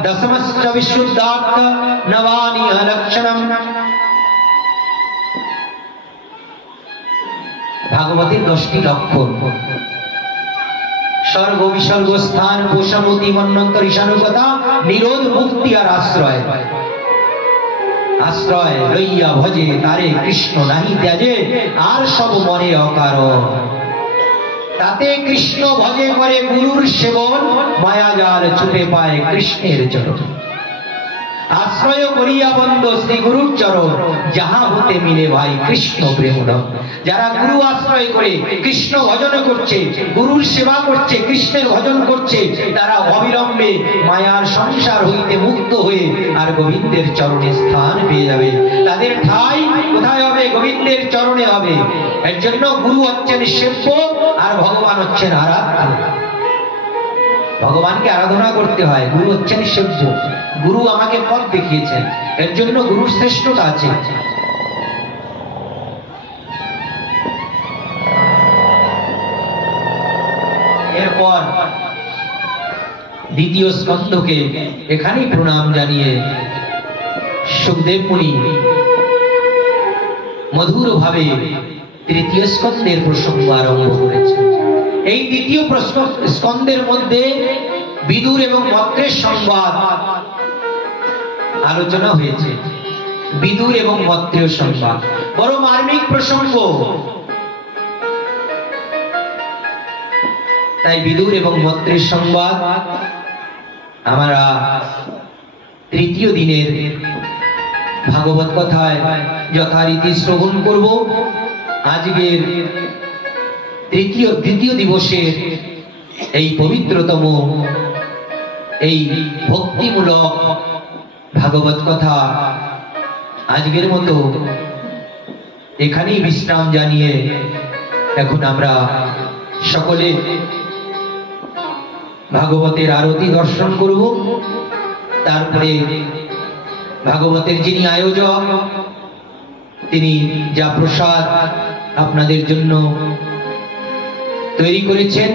दशमश्च विशुद्धार्थ नवानि लक्षणम्। भागवतेर 10টি লক্ষণ, স্বর্গ বিসর্গ স্থান পোষামতি মন্বন্তর ঈশানুকতা নিরোধ মুক্তি আর আশ্রয়। আশ্রয় লইয়া ভজে তারে কৃষ্ণ নাহি ত্যাজে আর সব মনে অকারণ। তাতে কৃষ্ণ ভজে করে গুরুর সেবন মায়াজাল ছুটে পায় কৃষ্ণের চরণ। আশ্রয় করিয়া বন্ধ শ্রী গুরুর চরণ যাহা হতে মিলে ভাই কৃষ্ণ প্রেমরম। যারা গুরু আশ্রয় করে কৃষ্ণ ভজন করছে, গুরুর সেবা করছে, কৃষ্ণের ভজন করছে, তারা অবিলম্বে মায়ার সংসার হইতে মুক্ত হয়ে আর গোবিন্দের চরণে স্থান পেয়ে যাবে। তাদের ঠাঁই কোথায় হবে? গোবিন্দের চরণে হবে। এর জন্য গুরু হচ্ছেন সেব্য আর ভগবান হচ্ছেন আরাধ্য। ভগবানকে আরাধনা করতে হয়। গুরু হচ্ছেন সেব্য, গুরু আমাকে পথ দেখিয়েছেন, এর জন্য গুরুর শ্রেষ্ঠতা আছে। এরপর দ্বিতীয় স্কন্ধকে এখানেই প্রণাম জানিয়ে সুখদেব মুনি মধুর ভাবে তৃতীয় স্কন্ধের প্রসঙ্গ আরম্ভ করেছেন। এই দ্বিতীয় স্কন্ধের মধ্যে বিদুর এবং মন্ত্রের সংবাদ আলোচনা হয়েছে। বিদুর এবং মন্ত্রের সংবাদ বড় মার্মিক প্রসঙ্গ, তাই বিদুর এবং মন্ত্রের সংবাদ আমরা তৃতীয় দিনের ভাগবত কথায় যথারীতি শ্রবণ করব। আজকের দ্বিতীয় দিবসের এই পবিত্রতম এই ভক্তিমূলক ভাগবত কথা আজকের মতো এখানেই বিশ্রাম জানিয়ে এখন আমরা সকলে ভাগবতের আরতি দর্শন করব। তারপরে ভাগবতের যিনি আয়োজক, তিনি যা প্রসাদ আপনাদের জন্য তৈরি করেছেন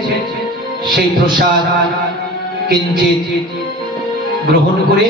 সেই প্রসাদ কিঞ্চিত গ্রহণ করে